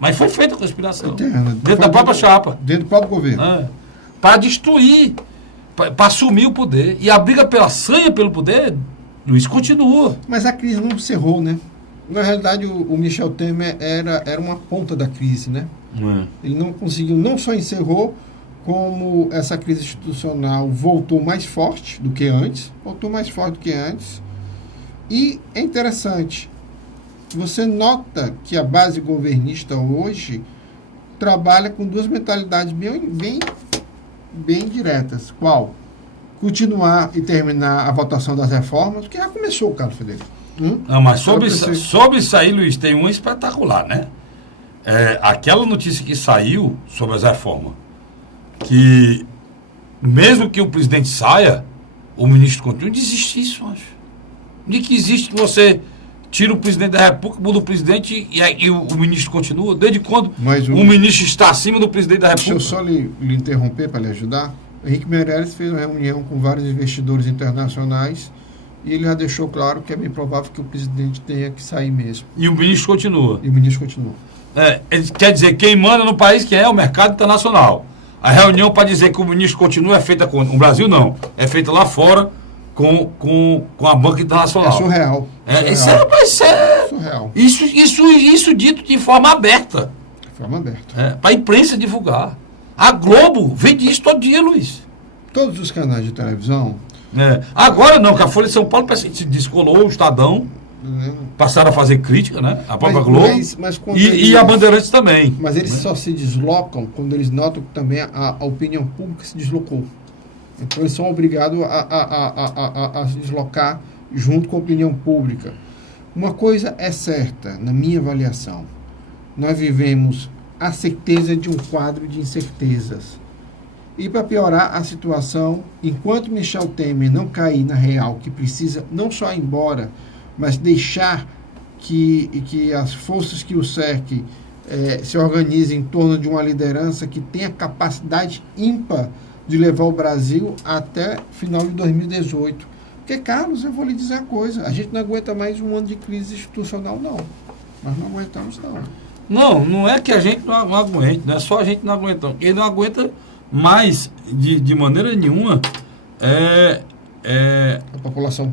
Mas foi feita a conspiração. Interna. Dentro da própria chapa. Dentro do próprio governo. Para destruir, para assumir o poder. E a briga pela sanha pelo poder, Luiz, continua. Mas a crise não encerrou, né? Na realidade, o Michel Temer era uma ponta da crise, né? Ele não conseguiu, não só encerrou, como essa crise institucional voltou mais forte do que antes. E é interessante, você nota que a base governista hoje trabalha com duas mentalidades bem diretas. Qual? Continuar e terminar a votação das reformas, que já começou, Carlos Frederico. Não, mas sobre isso aí, Luiz, tem um espetacular, né? Aquela notícia que saiu sobre as reformas, que mesmo que o presidente saia, o ministro continua, não existe isso, acho. De que existe que você tira o presidente da República, muda o presidente e o ministro continua? Desde quando o ministro está acima do presidente da República? Deixa eu só lhe interromper para lhe ajudar. Henrique Meirelles fez uma reunião com vários investidores internacionais e ele já deixou claro que é bem provável que o presidente tenha que sair mesmo. E o ministro continua? Quer dizer, quem manda no país quem é o mercado internacional. A reunião para dizer que o ministro continua é feita com... No Brasil, não. É feita lá fora com a banca internacional. É surreal. Isso é surreal. Isso dito de forma aberta. Para a imprensa divulgar. A Globo vende isso todo dia, Luiz. Todos os canais de televisão. Agora não, que a Folha de São Paulo se descolou, o Estadão. Passaram a fazer crítica, né? A própria Globo. E a Bandeirantes também. Mas eles só se deslocam quando eles notam que também a opinião pública se deslocou. Então eles são obrigados a se deslocar junto com a opinião pública. Uma coisa é certa, na minha avaliação. Nós vivemos a certeza de um quadro de incertezas. E para piorar a situação, enquanto Michel Temer não cair na real, que precisa não só ir embora, mas deixar que as forças que o cerquem se organizem em torno de uma liderança que tenha capacidade ímpar de levar o Brasil até final de 2018. Porque, Carlos, eu vou lhe dizer uma coisa, a gente não aguenta mais um ano de crise institucional, não. Nós não aguentamos, não. Não é que a gente não aguente, não é só a gente não aguenta. Quem não aguenta mais, de maneira nenhuma,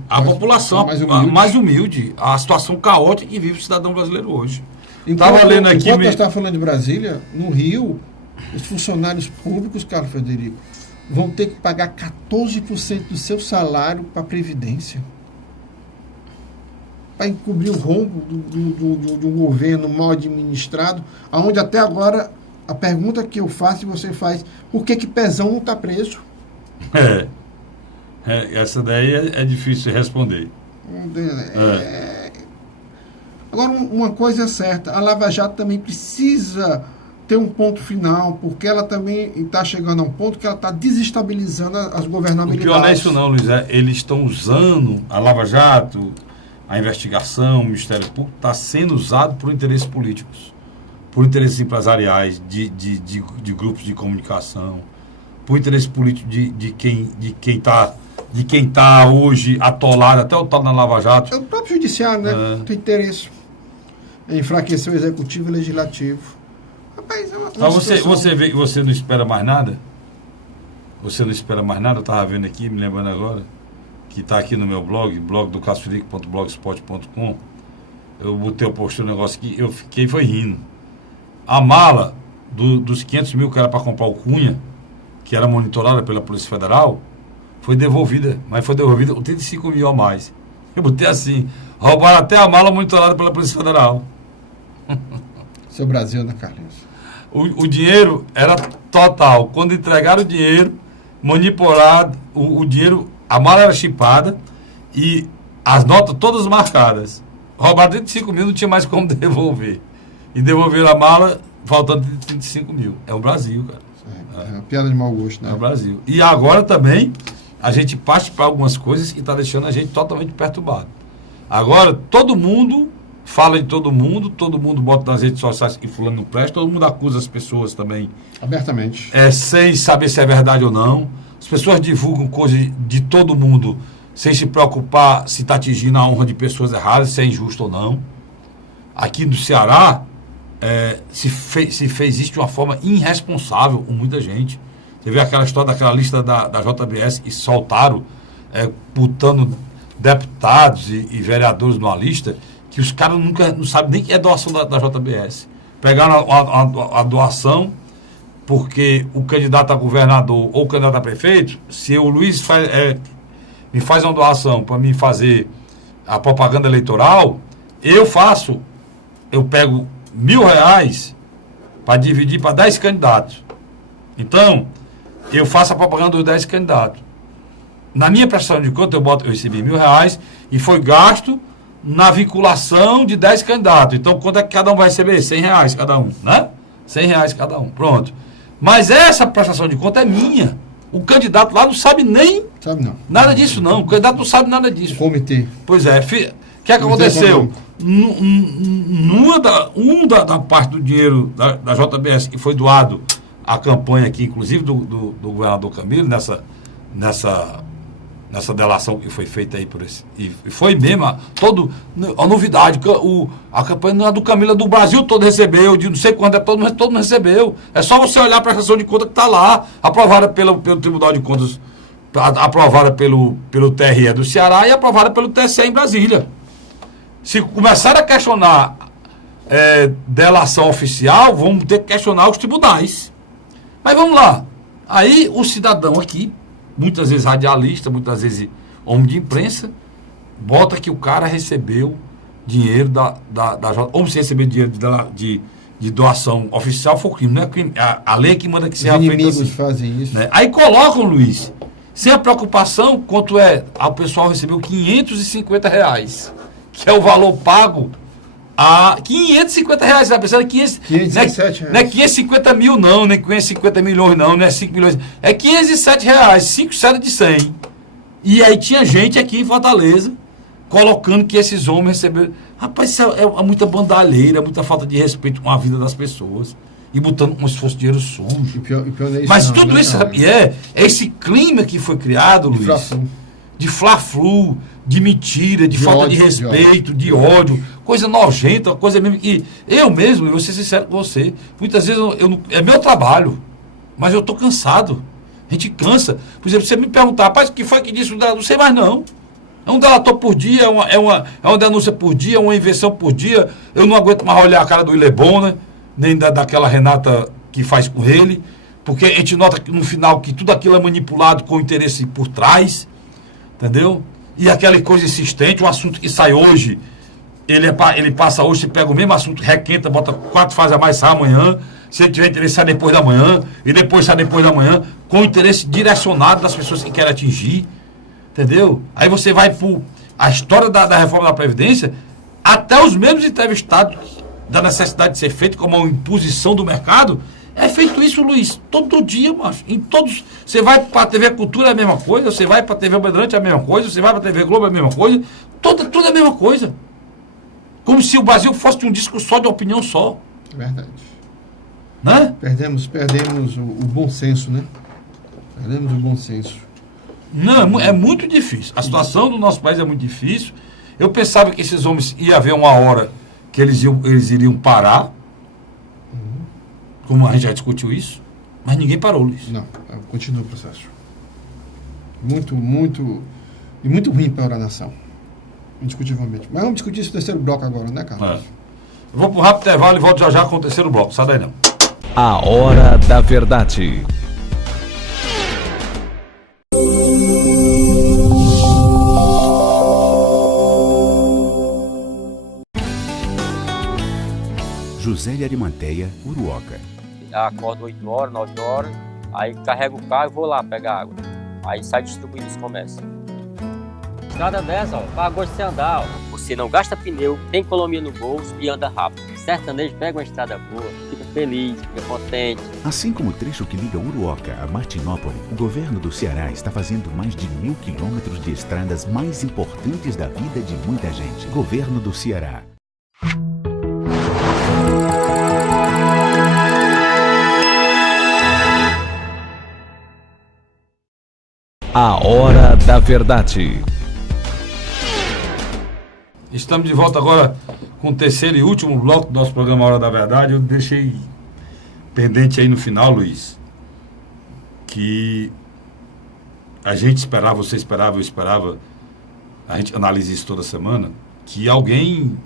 a população mais humilde, a situação caótica que vive o cidadão brasileiro hoje. Enquanto nós estávamos falando de Brasília, no Rio, os funcionários públicos, Carlos Frederico, vão ter que pagar 14% do seu salário para a Previdência. Para encobrir o rombo de um governo mal administrado, onde até agora a pergunta que eu faço e você faz, por que Pezão não está preso? Essa daí é difícil de responder. Agora, uma coisa é certa, a Lava Jato também precisa ter um ponto final, porque ela também está chegando a um ponto que ela está desestabilizando as governabilidades. O pior não é isso não, Luiz. Eles estão usando a Lava Jato, a investigação, o Ministério Público, está sendo usado por interesses políticos, por interesses empresariais, de grupos de comunicação, por interesse político de quem está hoje atolado, até o tal na Lava Jato. É o próprio judiciário, né? Tem interesse em enfraquecer o executivo e o legislativo. Rapaz, você não espera mais nada? Você Não Espera Mais Nada, eu estava vendo aqui, me lembrando agora, que está aqui no meu blog do casfelico.blogspot.com. Eu postei um negócio aqui, eu fiquei rindo. A mala dos 500 mil que era para comprar o Cunha, que era monitorada pela Polícia Federal, foi devolvida, mas foi devolvida 35 mil a mais. Eu botei assim, roubaram até a mala monitorada pela Polícia Federal. Seu Brasil, né, Carlinhos? O dinheiro era total. Quando entregaram o dinheiro, manipulado, o dinheiro, a mala era chipada e as notas todas marcadas. Roubaram 35 mil, não tinha mais como devolver. E devolveram a mala, faltando 35 mil. É o Brasil, cara. É uma piada de mau gosto, né? É o Brasil. E agora também, a gente parte para algumas coisas e está deixando a gente totalmente perturbado. Agora, todo mundo fala de todo mundo bota nas redes sociais que fulano não presta, todo mundo acusa as pessoas também. Abertamente. Sem saber se é verdade ou não. As pessoas divulgam coisas de todo mundo sem se preocupar se está atingindo a honra de pessoas erradas, se é injusto ou não. Aqui no Ceará, se fez isso de uma forma irresponsável com muita gente. Você vê aquela história daquela lista da JBS e soltaram, botando deputados e vereadores numa lista que os caras não sabem nem que é doação da JBS. Pegaram a doação porque o candidato a governador ou o candidato a prefeito, se o Luiz me faz uma doação para mim fazer a propaganda eleitoral, eu pego R$1.000 para dividir para 10 candidatos. Então, eu faço a propaganda dos 10 candidatos. Na minha prestação de conta, eu recebi R$1.000 e foi gasto na vinculação de 10 candidatos. Então, quanto é que cada um vai receber? R$100 cada um, né? R$100 cada um, pronto. Mas essa prestação de conta é minha. O candidato lá não sabe nem nada disso, não. O candidato não sabe nada disso. O comitê. Pois é. O que é que aconteceu? Da parte do dinheiro da JBS que foi doado à campanha aqui, inclusive do governador Camilo, nessa delação que foi feita aí por esse. E foi mesmo a novidade. A campanha do Camilo é do Brasil todo recebeu, de não sei quanto todo mundo recebeu. É só você olhar a prestação de conta que está lá, aprovada pelo Tribunal de Contas, aprovada pelo TRE do Ceará e aprovada pelo TSE em Brasília. Se começar a questionar delação oficial, vamos ter que questionar os tribunais. Mas vamos lá. Aí o cidadão aqui, muitas vezes radialista, muitas vezes homem de imprensa, bota que o cara recebeu dinheiro ou se receber dinheiro de doação oficial, foi crime. Não é crime. A lei que manda que seja feita. Os inimigos fazem isso. Né? Aí colocam, Luiz, sem a preocupação, quanto o pessoal recebeu R$550, que é o valor pago a R$550, tá pensando? 517 reais. Não é 550 mil, não, nem 550 milhões, não é 5 milhões. É R$507, 5 séries de 100. E aí tinha gente aqui em Fortaleza colocando que esses homens receberam. Rapaz, isso é muita bandalheira, muita falta de respeito com a vida das pessoas. E botando como se fosse dinheiro sujo. Pior é isso. Mas tudo isso, sabe, é esse clima que foi criado, Luiz, de fla-flu, de mentira, de falta de respeito, de ódio, coisa nojenta, coisa mesmo que eu mesmo, eu vou ser sincero com você, muitas vezes é meu trabalho, mas eu estou cansado. A gente cansa. Por exemplo, você me perguntar, rapaz, o que foi que disse? Não sei mais não. É um delator por dia, é uma denúncia por dia, uma invenção por dia. Eu não aguento mais olhar a cara do Ilebon, né? Nem daquela Renata que faz com ele, porque a gente nota que no final que tudo aquilo é manipulado com interesse por trás, entendeu? E aquela coisa insistente, um assunto que sai hoje, ele passa hoje, você pega o mesmo assunto, requenta, bota 4 fases a mais, sai amanhã, se ele tiver interesse, sai depois da manhã, e depois sai depois da manhã, com interesse direcionado das pessoas que querem atingir, entendeu? Aí você vai por a história da reforma da Previdência, até os mesmos entrevistados da necessidade de ser feito como uma imposição do mercado, é feito isso, Luiz, todo dia, macho. Em todos. Você vai para a TV Cultura é a mesma coisa, você vai para a TV Bandeirante é a mesma coisa, você vai para a TV Globo é a mesma coisa, tudo é a mesma coisa. Como se o Brasil fosse de um disco só, de opinião só. Verdade. Né? Perdemos o bom senso, né? Perdemos o bom senso. Não, é muito difícil. A situação do nosso país é muito difícil. Eu pensava que esses homens ia haver uma hora que eles iriam parar. Como a gente já discutiu isso, mas ninguém parou, Luiz. Não, continua o processo. Muito ruim para a nação. Indiscutivelmente. Mas vamos discutir esse terceiro bloco agora, né, Carlos? Eu vou para um rápido intervalo e volto já com o terceiro bloco. Sai daí não. A Hora da Verdade. José de Arimateia, Uruoca. Acordo 8 horas, 9 horas, aí carrego o carro e vou lá pegar água. Aí sai distribuindo os comércios. Estrada dessa, ó, para gosto de você andar, ó. Você não gasta pneu, tem economia no bolso e anda rápido. Sertanejo pega uma estrada boa, fica feliz, fica contente. Assim como o trecho que liga Uruoca a Martinópole, o governo do Ceará está fazendo mais de 1.000 quilômetros de estradas mais importantes da vida de muita gente. Governo do Ceará. A Hora da Verdade. Estamos de volta agora com o terceiro e último bloco do nosso programa Hora da Verdade. Eu deixei pendente aí no final, Luiz, que a gente esperava, você esperava, eu esperava, a gente analisa isso toda semana, que alguém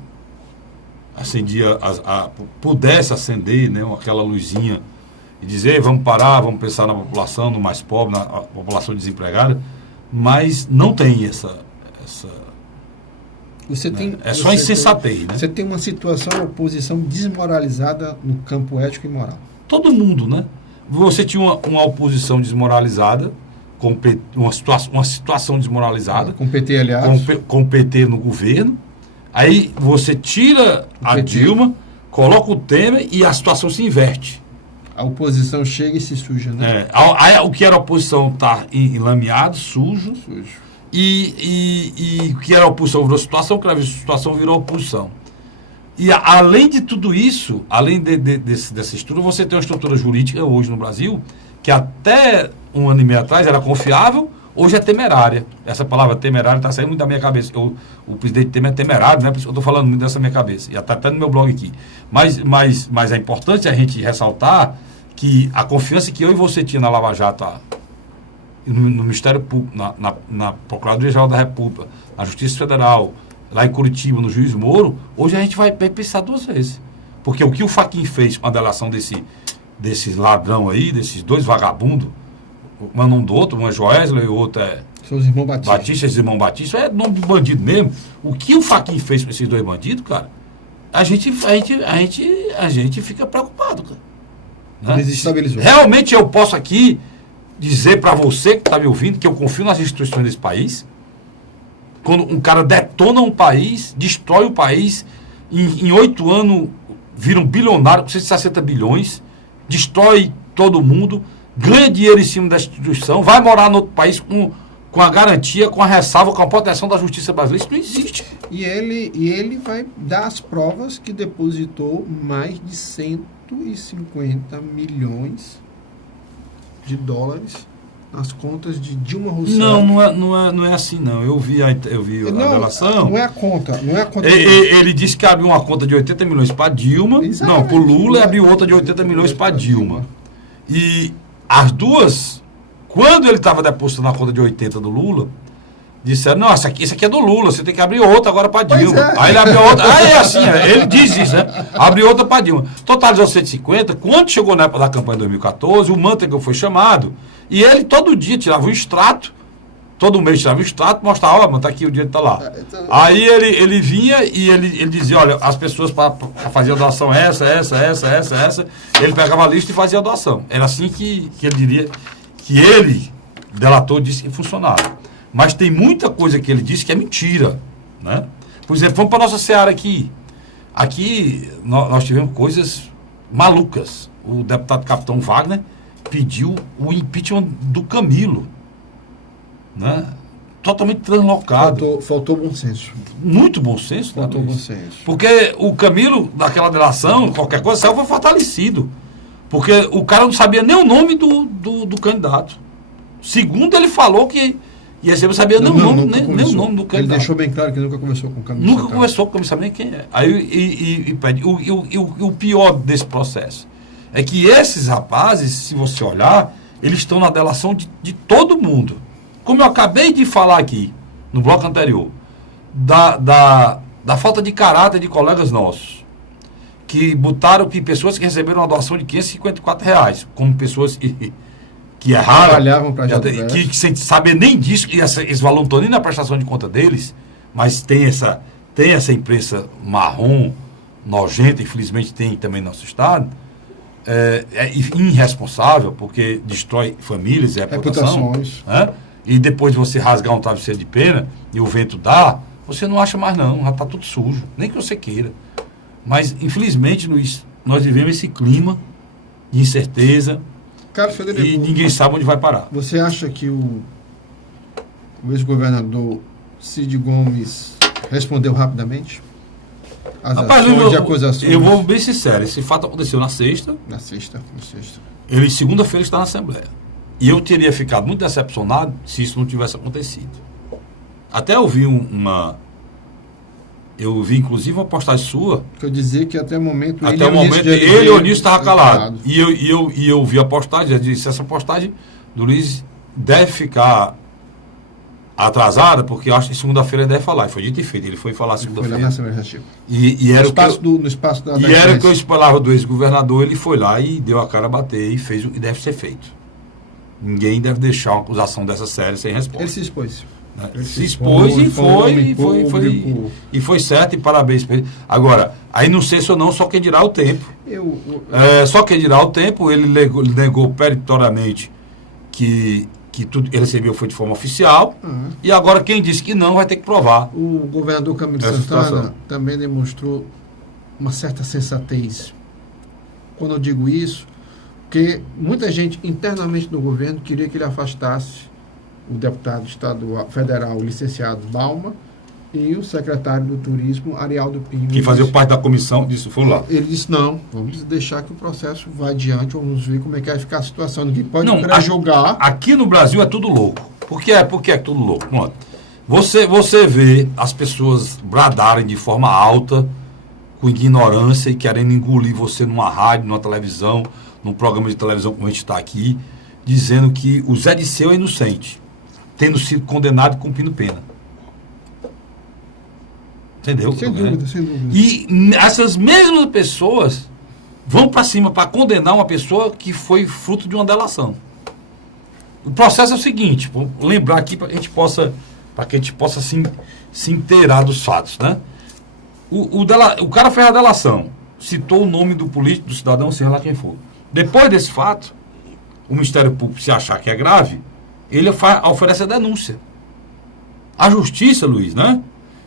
pudesse acender, né, aquela luzinha e dizer, vamos parar, vamos pensar na população, no mais pobre, na população desempregada, mas não tem essa Você tem, é só insensatez, né? Você tem uma situação, uma oposição desmoralizada no campo ético e moral. Todo mundo, né? Você tinha uma oposição desmoralizada, uma situação desmoralizada, Com o PT, aliás. com o PT no governo, aí você tira a Dilma, coloca o Temer e a situação se inverte. A oposição chega e se suja, né? O que era oposição está enlameado, sujo. E o que era oposição virou situação, o que era situação virou oposição. E além de tudo isso, além dessa estrutura, você tem uma estrutura jurídica hoje no Brasil, que até um ano e meio atrás era confiável, hoje é temerária. Essa palavra temerária está saindo muito da minha cabeça. O presidente Temer é temerário, né? Por isso que eu estou falando muito dessa minha cabeça. E está até no meu blog aqui. Mas é importante a gente ressaltar que a confiança que eu e você tinha na Lava Jato, no Ministério Público, na Procuradoria-Geral da República, na Justiça Federal, lá em Curitiba, no Juiz Moro, hoje a gente vai pensar duas vezes. Porque o que o Fachin fez com a delação desses ladrão aí, desses dois vagabundos, um nome do outro, um é Joesley e o outro é... São os irmãos Batista. Esses irmãos Batista, é nome do bandido mesmo. O que o Fachin fez com esses dois bandidos, cara, a gente fica preocupado, cara. Né? Desestabilizou. Realmente eu posso aqui dizer para você que está me ouvindo que eu confio nas instituições desse país. Quando um cara detona um país, destrói o país, em 8 anos vira um bilionário com 160 bilhões, destrói todo mundo, ganha dinheiro em cima da instituição, vai morar no outro país com a garantia, com a ressalva, com a proteção da justiça brasileira. Isso não existe. E ele vai dar as provas que depositou mais de 150 milhões de dólares nas contas de Dilma Rousseff. Não é assim, não. Eu vi a delação. Não é a conta. Ele disse que abriu uma conta de 80 milhões para Dilma. Exatamente. Não, para o Lula e abriu outra de 80 milhões para Dilma. E as duas, quando ele estava depositando a conta de 80 do Lula, disseram, não, isso aqui é do Lula, você tem que abrir outra agora para Dilma. Aí ele abriu outra. Aí é assim, ele diz isso, né? Abriu outra para Dilma. Totalizou 150. Quando chegou na época da campanha de 2014, o Manteiga foi chamado e ele todo dia tirava um extrato, todo mês tirava um extrato, mostrava, mano, tá aqui, o dinheiro tá lá. Aí ele vinha e ele dizia, olha, as pessoas para fazer a doação essa, ele pegava a lista e fazia a doação. Era assim que ele diria, que ele, delator, disse que funcionava. Mas tem muita coisa que ele disse que é mentira, né? Por exemplo, vamos para a nossa seara aqui. Aqui nós tivemos coisas malucas. O deputado Capitão Wagner pediu o impeachment do Camilo, né? Totalmente translocado. Faltou bom senso. Muito bom senso. Faltou bom senso. Porque o Camilo, naquela delação, qualquer coisa, saiu foi fortalecido. Porque o cara não sabia nem o nome do candidato. Segundo, ele falou que e você não sabia nem o nome do candidato. Ele deixou bem claro que nunca conversou com o Camilo. Nunca conversou com o Camilo, sabe nem quem é. Aí pede. O pior desse processo é que esses rapazes, se você olhar, eles estão na delação de todo mundo. como eu acabei de falar aqui, no bloco anterior, da falta de caráter de colegas nossos, que botaram que pessoas que receberam uma doação de R$554, como pessoas que erraram, Trabalhavam pra que sem saber nem disso, que esse valor não está nem na prestação de conta deles, mas tem essa imprensa marrom, nojenta, infelizmente tem também no nosso estado, é irresponsável, porque destrói famílias e reputações. Né? E depois de você rasgar um travesseiro de pena e o vento dá, você não acha mais não, já está tudo sujo, nem que você queira. Mas, infelizmente, Luiz, nós vivemos esse clima de incerteza, Carlos Frederico, e ninguém sabe onde vai parar. Você acha que o ex-governador Cid Gomes respondeu rapidamente às ações de acusações? Eu vou bem sincero, esse fato aconteceu na sexta. Na sexta. Ele, segunda-feira, está na Assembleia. E eu teria ficado muito decepcionado se isso não tivesse acontecido. Até eu vi eu vi, inclusive, uma postagem sua. Que eu dizia que até o momento ele e o Onísio estavam calados. E eu vi a postagem, eu disse, essa postagem do Luiz deve ficar atrasada, porque eu acho que segunda-feira ele deve falar. E foi dito e feito, ele foi falar segunda-feira. Foi lá na Assembleia Legislativa. E era no espaço da E era o que eu esperava do ex-governador, ele foi lá e deu a cara a bater e fez o que deve ser feito. Ninguém deve deixar uma acusação dessa série sem resposta. Ele se expôs. Ele se expôs e foi certo, e parabéns para ele. Agora, aí não sei se ou não, só quem dirá o tempo. Só quem dirá o tempo, ele negou peremptoriamente que tudo que ele recebeu foi de forma oficial, e agora quem disse que não vai ter que provar. O governador Camilo Santana também demonstrou uma certa sensatez. Quando eu digo isso, porque muita gente internamente no governo queria que ele afastasse o deputado federal licenciado Balma e o secretário do Turismo, Arialdo Pinho. Que fazia parte da comissão disso, foi lá. Ele disse, não, vamos deixar que o processo vá adiante, vamos ver como é que vai ficar a situação. Ninguém pode pré-julgar. Aqui no Brasil é tudo louco. Por que é tudo louco? Bom, você vê as pessoas bradarem de forma alta, com ignorância e querendo engolir você numa rádio, numa televisão, num programa de televisão como a gente está aqui, dizendo que o Zé Disseu é inocente, tendo sido condenado e cumprindo pena. Entendeu? Sem dúvida, sem dúvida. E essas mesmas pessoas vão para cima para condenar uma pessoa que foi fruto de uma delação. O processo é o seguinte, vou lembrar aqui para que a gente possa se inteirar dos fatos, né? O cara fez a delação, citou o nome do político, do cidadão, seja lá quem for. Depois desse fato, o Ministério Público, se achar que é grave, ele oferece a denúncia. A Justiça, Luiz, né?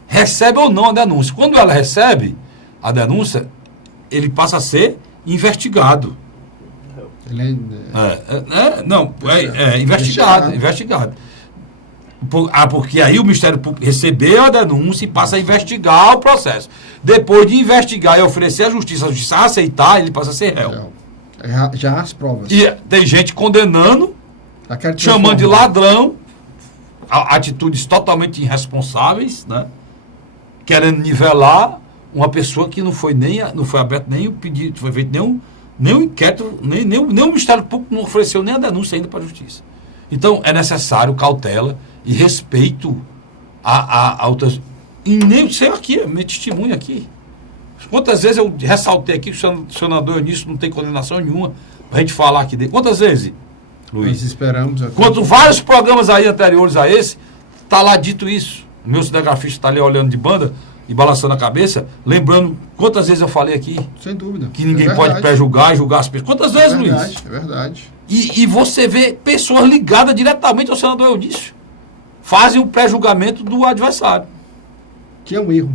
Recebe ou não a denúncia. Quando ela recebe a denúncia, ele passa a ser investigado. Investigado. Porque aí o Ministério Público recebeu a denúncia e passa a investigar o processo. Depois de investigar e oferecer à Justiça, a Justiça aceitar, ele passa a ser réu. Já as provas. E tem gente condenando, chamando de ladrão, atitudes totalmente irresponsáveis, né? Querendo nivelar uma pessoa que não foi aberto nem o pedido, foi feito nem o inquérito, nem o Ministério Público não ofereceu nem a denúncia ainda para a Justiça. Então é necessário cautela e respeito a outras. E nem sei aqui, meu testemunho aqui. Quantas vezes eu ressaltei aqui que o senador Eunício não tem condenação nenhuma para a gente falar aqui dele. Quantas vezes, Luiz? Nós esperamos. Quanto vários programas aí anteriores a esse, está lá dito isso. O meu cinegrafista está ali olhando de banda e balançando a cabeça, lembrando quantas vezes eu falei aqui. Sem dúvida. Que ninguém pode pré-julgar e julgar as pessoas. Quantas vezes, Luiz? É verdade. E você vê pessoas ligadas diretamente ao senador Eunício. Fazem o pré-julgamento do adversário. Que é um erro.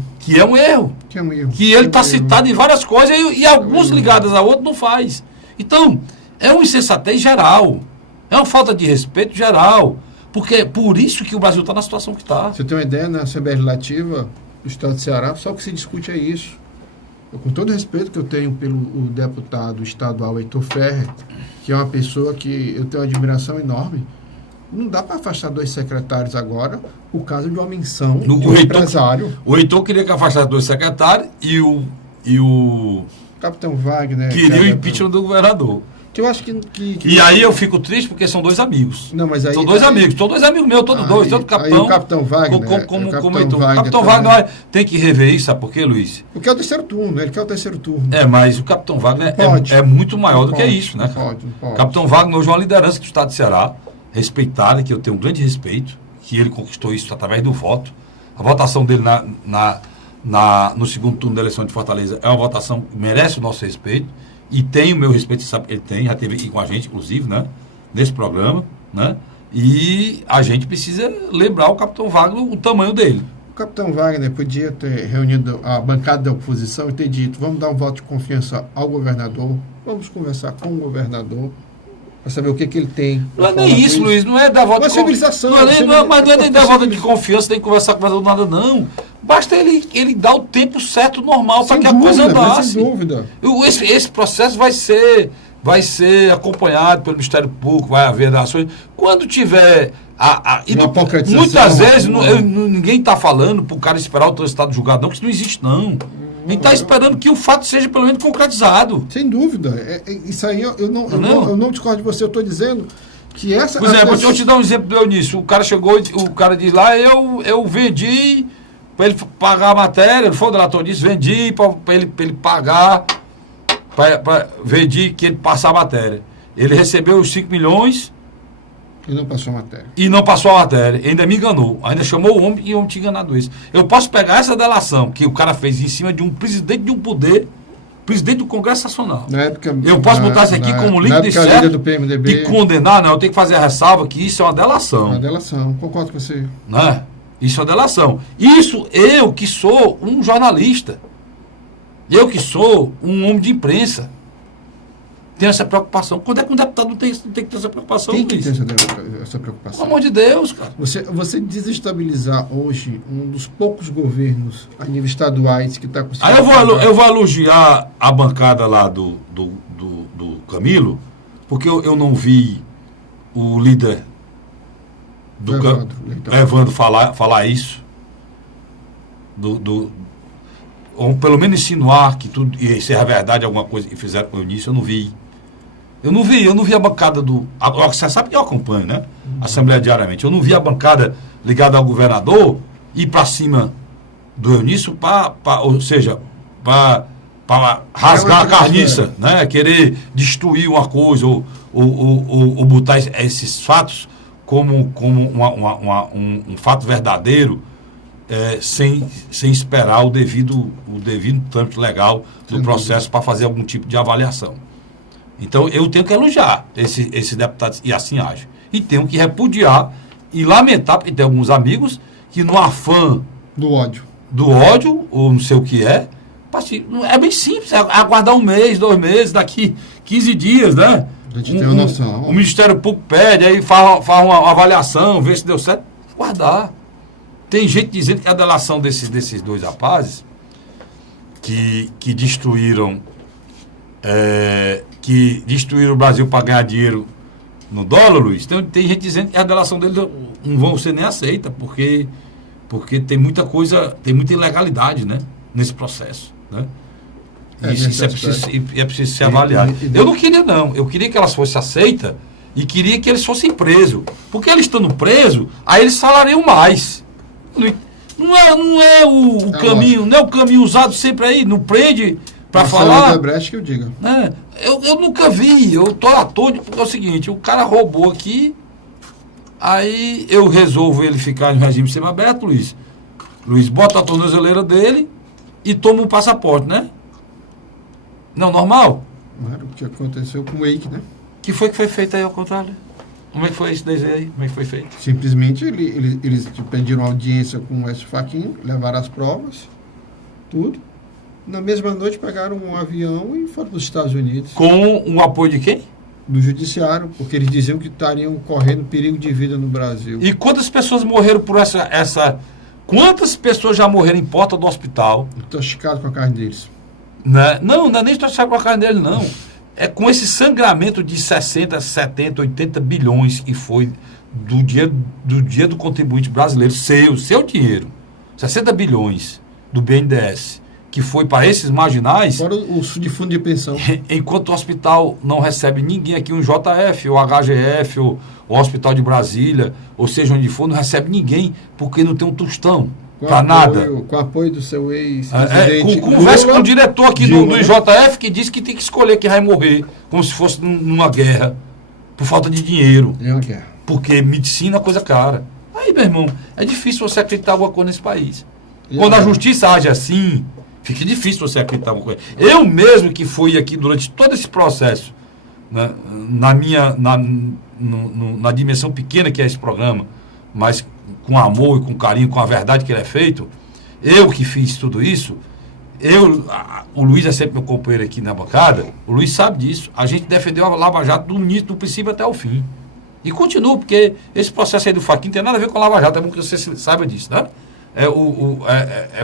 Que ele está citado em várias coisas e alguns ligados a outro não faz. Então, é uma insensatez geral. É uma falta de respeito geral. Porque é por isso que o Brasil está na situação que está. Você tem uma ideia, na Assembleia Legislativa do Estado de Ceará, só o que se discute é isso. Com todo o respeito que eu tenho pelo deputado estadual Heitor Ferrer, que é uma pessoa que eu tenho uma admiração enorme, não dá para afastar 2 secretários agora por causa de uma menção de um empresário. O Heitor queria que afastasse 2 secretários e o Capitão Wagner queria o impeachment do governador. Que eu acho que E aí eu fico triste porque são dois amigos. Não, mas aí, são dois amigos meus, todos dois, tanto o capitão. Aí o capitão Wagner. Como o capitão comentou. Wagner, O capitão Wagner tem que rever isso, sabe por quê, Luiz? Porque é o terceiro turno, ele quer o terceiro turno. Mas o capitão Wagner é muito maior do que isso, né? Não pode. Capitão Wagner hoje é uma liderança do estado de Ceará, respeitada, que eu tenho um grande respeito, que ele conquistou isso através do voto. A votação dele no segundo turno da eleição de Fortaleza é uma votação que merece o nosso respeito. E tem o meu respeito, você sabe que ele tem, já esteve aqui com a gente, inclusive, né? Nesse programa, né? E a gente precisa lembrar o capitão Wagner, o tamanho dele. O capitão Wagner podia ter reunido a bancada da oposição e ter dito, vamos dar um voto de confiança ao governador, vamos conversar com o governador, para saber o que ele tem. Não é nem isso, Luiz, não é dar voto de confiança. Mas não é nem dar voto de confiança, tem que conversar com o governador, nada, não. Basta ele dar o tempo certo, normal, para que a coisa andasse. Sem dúvida. Esse processo vai ser acompanhado pelo Ministério Público, vai haver ações. Quando tiver. Muitas vezes ninguém está falando para o cara esperar o resultado julgado, não, porque isso não existe, não. A gente está esperando que o fato seja pelo menos concretizado. Sem dúvida. Isso aí eu não discordo de você, eu estou dizendo que essa. Por exemplo, eu te dar um exemplo do Eunício. O cara chegou, o cara diz lá, eu vendi para ele pagar a matéria, foi o delator disse, vendi para ele pagar, vendi que ele passar a matéria. Ele recebeu os 5 milhões. E não passou a matéria. E não passou a matéria. Ainda me enganou. Ainda chamou o homem e o homem tinha enganado isso. Eu posso pegar essa delação que o cara fez em cima de um presidente de um poder, presidente do Congresso Nacional. Na época, eu posso botar isso aqui como link de certo do PMDB, e condenar, não. Eu tenho que fazer a ressalva que isso é uma delação. Uma delação, concordo com você. Né? Isso é uma delação. Isso, eu que sou um jornalista, eu que sou um homem de imprensa, tenho essa preocupação. Quando é que um deputado não tem que ter essa preocupação? Tem que ter essa preocupação. Pelo amor de Deus, cara. Você desestabilizar hoje um dos poucos governos a nível estaduais que está conseguindo... Aí eu vou elogiar a bancada lá do Camilo, porque eu não vi o líder do Evandro falar isso. Ou pelo menos insinuar que tudo isso é a verdade, alguma coisa que fizeram com o Eunício, eu não vi. Eu não vi a bancada você sabe que eu acompanho, né? A Assembleia diariamente. Eu não vi a bancada ligada ao governador ir para cima do Eunício, ou seja, para rasgar a carniça, né? Querer destruir uma coisa ou botar esses fatos como um fato verdadeiro, sem esperar o devido trâmite legal do processo para fazer algum tipo de avaliação. Então, eu tenho que elogiar esse deputado, e assim age. E tenho que repudiar e lamentar, porque tem alguns amigos que no afã do ódio, ou não sei o que é bem simples, aguardar 1 mês, 2 meses, daqui 15 dias, né? A gente tem uma noção. O Ministério Público pede, aí faz uma avaliação, vê se deu certo, guardar. Tem gente dizendo que a delação desses 2 rapazes que destruíram o Brasil para ganhar dinheiro no dólar, Luiz, tem gente dizendo que a delação deles não vão ser nem aceita, porque tem muita coisa, tem muita ilegalidade, né, nesse processo, né? Isso é preciso ser avaliado. Eu não queria, não. Eu queria que elas fossem aceitas e queria que eles fossem presos. Porque eles estando presos, aí eles falariam mais. Não é o caminho, não é o caminho usado sempre aí, não prende para falar. Da brecha que eu diga. Eu nunca vi, eu tô atônito, porque é o seguinte, o cara roubou aqui, aí eu resolvo ele ficar em regime semiaberto, Luiz. Luiz bota a tornozeleira dele e toma um passaporte, né? Não, normal? Claro, o que aconteceu com o Eike, né? Que foi feito aí ao contrário? Como é que foi esse desenho aí? Como é que foi feito? Simplesmente eles pediram audiência com o S. Fachin, levaram as provas, tudo. Na mesma noite pegaram um avião e foram para os Estados Unidos. Com o apoio de quem? Do judiciário, porque eles diziam que estariam correndo perigo de vida no Brasil. E quantas pessoas morreram por essa... Quantas pessoas já morreram em porta do hospital? Intoxicados com a carne deles. Não é nem intoxicado com a carne dele, não. É com esse sangramento de 60, 70, 80 bilhões que foi do dinheiro do contribuinte brasileiro, seu dinheiro. 60 bilhões do BNDES, que foi para esses marginais, Fora o de fundo de pensão. enquanto o hospital não recebe ninguém aqui, um JF, ou HGF, ou o Hospital de Brasília, ou seja, onde for, não recebe ninguém, porque não tem um tostão para nada. Com apoio do seu ex-presidente. Conversa com o diretor aqui do IJF, que disse que tem que escolher quem vai morrer, como se fosse numa guerra, por falta de dinheiro. É uma guerra. Porque medicina é coisa cara. Aí, meu irmão, é difícil você acreditar alguma coisa nesse país. Quando a justiça age assim, fica difícil você acreditar alguma coisa. Eu mesmo que fui aqui durante todo esse processo, né, na dimensão pequena que é esse programa, mas com amor e com carinho, com a verdade que ele é feito, eu que fiz tudo isso, o Luiz é sempre meu companheiro aqui na bancada, o Luiz sabe disso, a gente defendeu a Lava Jato do início, do princípio até o fim. E continua, porque esse processo aí do Fachin não tem nada a ver com a Lava Jato, é bom que você saiba disso, né?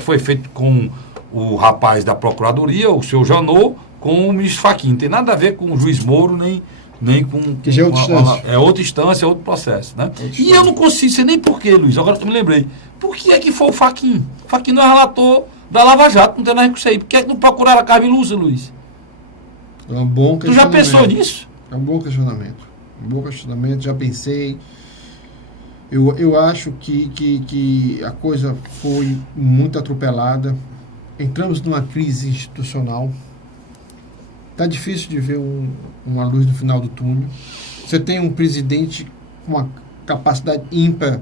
Foi feito com o rapaz da Procuradoria, o seu Janot, com o ministro Fachin. Não tem nada a ver com o juiz Moro, nem com... Que já é outra instância. É outra instância, é outro processo, né? E eu não consigo sei nem porquê, Luiz, agora eu me lembrei. Por que é que foi o Fachin? O Fachin não é relator da Lava Jato, não tem nada com isso aí. Por que é que não procuraram a Carmen Lúcia, Luiz? É um bom questionamento. Tu já pensou nisso? É um bom questionamento. Já pensei. Eu acho que a coisa foi muito atropelada. Entramos numa crise institucional. Está difícil de ver uma luz no final do túnel. Você tem um presidente com uma capacidade ímpar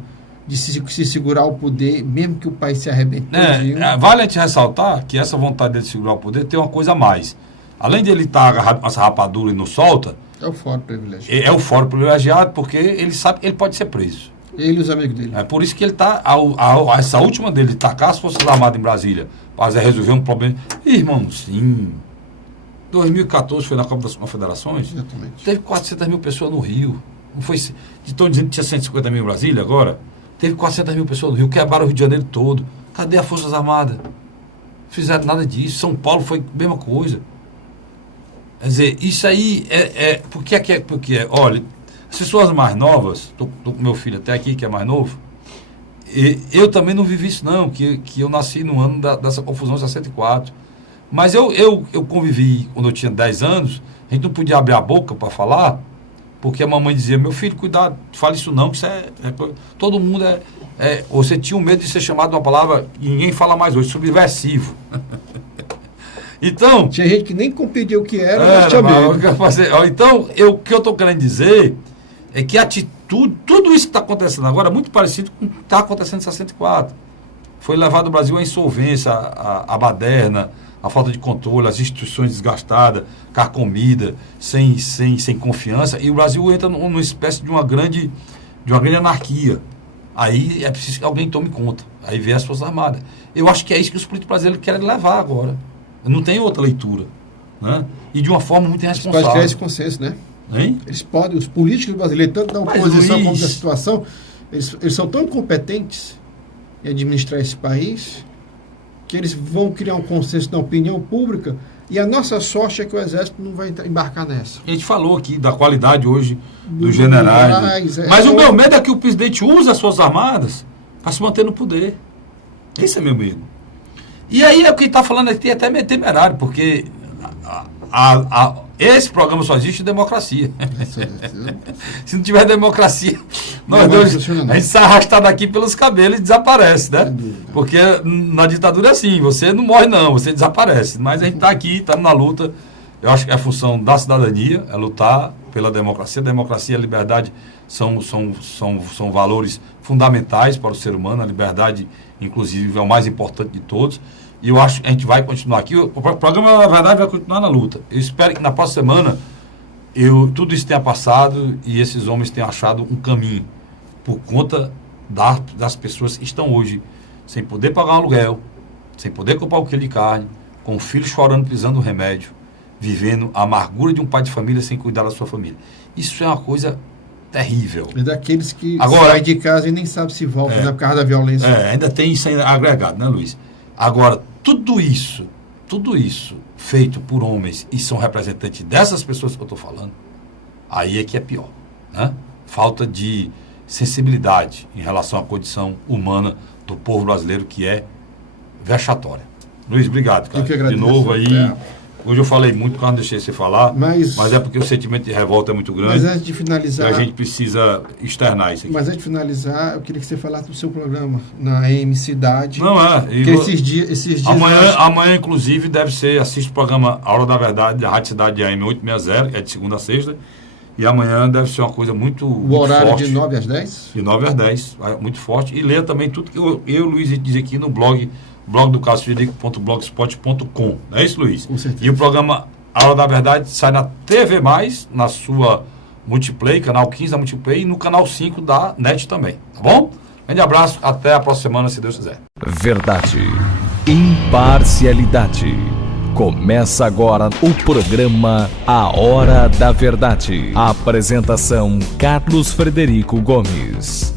de se segurar ao poder, mesmo que o país se arrebente. Vale a gente ressaltar que essa vontade dele de segurar o poder tem uma coisa a mais. Além de ele estar agarrado com essa rapadura e não solta, é o fórum privilegiado. É o fórum privilegiado porque ele sabe que ele pode ser preso. Ele e os amigos dele. É por isso que ele está, essa última dele, de tacar as Forças Armadas em Brasília, para resolver um problema. Irmão, sim. 2014 foi na Copa das Confederações. Exatamente. Teve 400 mil pessoas no Rio. Não foi, estão dizendo que tinha 150 mil em Brasília agora. Teve 400 mil pessoas no Rio, quebraram o Rio de Janeiro todo. Cadê as Forças Armadas? Não fizeram nada disso. São Paulo foi a mesma coisa. Quer dizer, isso aí porque olha, as pessoas mais novas, tô com meu filho até aqui, que é mais novo, e eu também não vivi isso não, que eu nasci no ano dessa confusão de 64. Mas eu convivi, quando eu tinha 10 anos, a gente não podia abrir a boca para falar, porque a mamãe dizia, meu filho, cuidado, fale isso não, que isso todo mundo você tinha um medo de ser chamado de uma palavra que ninguém fala mais hoje, subversivo. Então, tinha gente que nem compreendia o que era, mas tinha medo. Então, o que eu estou querendo dizer é que a atitude, tudo isso que está acontecendo agora é muito parecido com o que está acontecendo em 64. Foi levado o Brasil à insolvência, à baderna, à falta de controle, as instituições desgastadas, carcomidas, sem confiança, e o Brasil entra numa espécie de uma grande anarquia. Aí é preciso que alguém tome conta. Aí vem as Forças Armadas. Eu acho que é isso que os políticos brasileiros querem levar agora. Não tem outra leitura, né? E de uma forma muito irresponsável. Eles podem criar esse consenso, né? Hein? Eles podem, os políticos brasileiros, tanto da oposição como da situação, eles são tão incompetentes em administrar esse país que eles vão criar um consenso na opinião pública e a nossa sorte é que o Exército não vai embarcar nessa. A gente falou aqui da qualidade hoje dos generais. Mas o meu medo é que o presidente use as Forças Armadas para se manter no poder. Esse é meu medo. E aí é o que está falando aqui é até meio temerário, porque esse programa só existe em democracia. Se não tiver democracia, a gente sai arrastado aqui pelos cabelos e desaparece, né? Porque na ditadura é assim, você não morre não, você desaparece. Mas a gente está aqui, estamos na luta. Eu acho que é a função da cidadania, é lutar pela democracia. Democracia e a liberdade são valores fundamentais para o ser humano. A liberdade, inclusive, é o mais importante de todos. E eu acho que a gente vai continuar aqui. O programa, na verdade, vai continuar na luta. Eu espero que na próxima semana tudo isso tenha passado e esses homens tenham achado um caminho por conta das pessoas que estão hoje sem poder pagar um aluguel, sem poder comprar um quilo de carne, com o filho chorando, precisando do remédio, vivendo a amargura de um pai de família sem cuidar da sua família. Isso é uma coisa terrível. É daqueles que saem de casa e nem sabem se voltam, né, por causa da violência. Ainda tem isso agregado, né, Luiz? Agora, tudo isso feito por homens e são representantes dessas pessoas que eu estou falando, aí é que é pior, né? Falta de sensibilidade em relação à condição humana do povo brasileiro, que é vexatória. Luiz, obrigado, cara. Eu que agradeço. De novo aí. Hoje eu falei muito, quando deixei você falar, mas é porque o sentimento de revolta é muito grande. Mas antes de finalizar, e a gente precisa externar isso aqui. Mas antes de finalizar, eu queria que você falasse do seu programa na AM Cidade. Não é. Porque esses dias amanhã, inclusive, assiste o programa A Hora da Verdade, da Rádio Cidade AM 860, é de segunda a sexta. E amanhã deve ser uma coisa muito forte. O horário de 9 às 10? De 9 às 10, muito forte. E ler também tudo que eu e o Luiz diz aqui no blog do CarlosFrederico.blogspot.com. Não é isso, Luiz? Com certeza. E o programa A Hora da Verdade sai na TV+, na sua Multiplay, canal 15 da Multiplay, e no canal 5 da NET também. Tá bom? Grande abraço, até a próxima semana, se Deus quiser. Verdade. Imparcialidade. Começa agora o programa A Hora da Verdade. Apresentação: Carlos Frederico Gomes.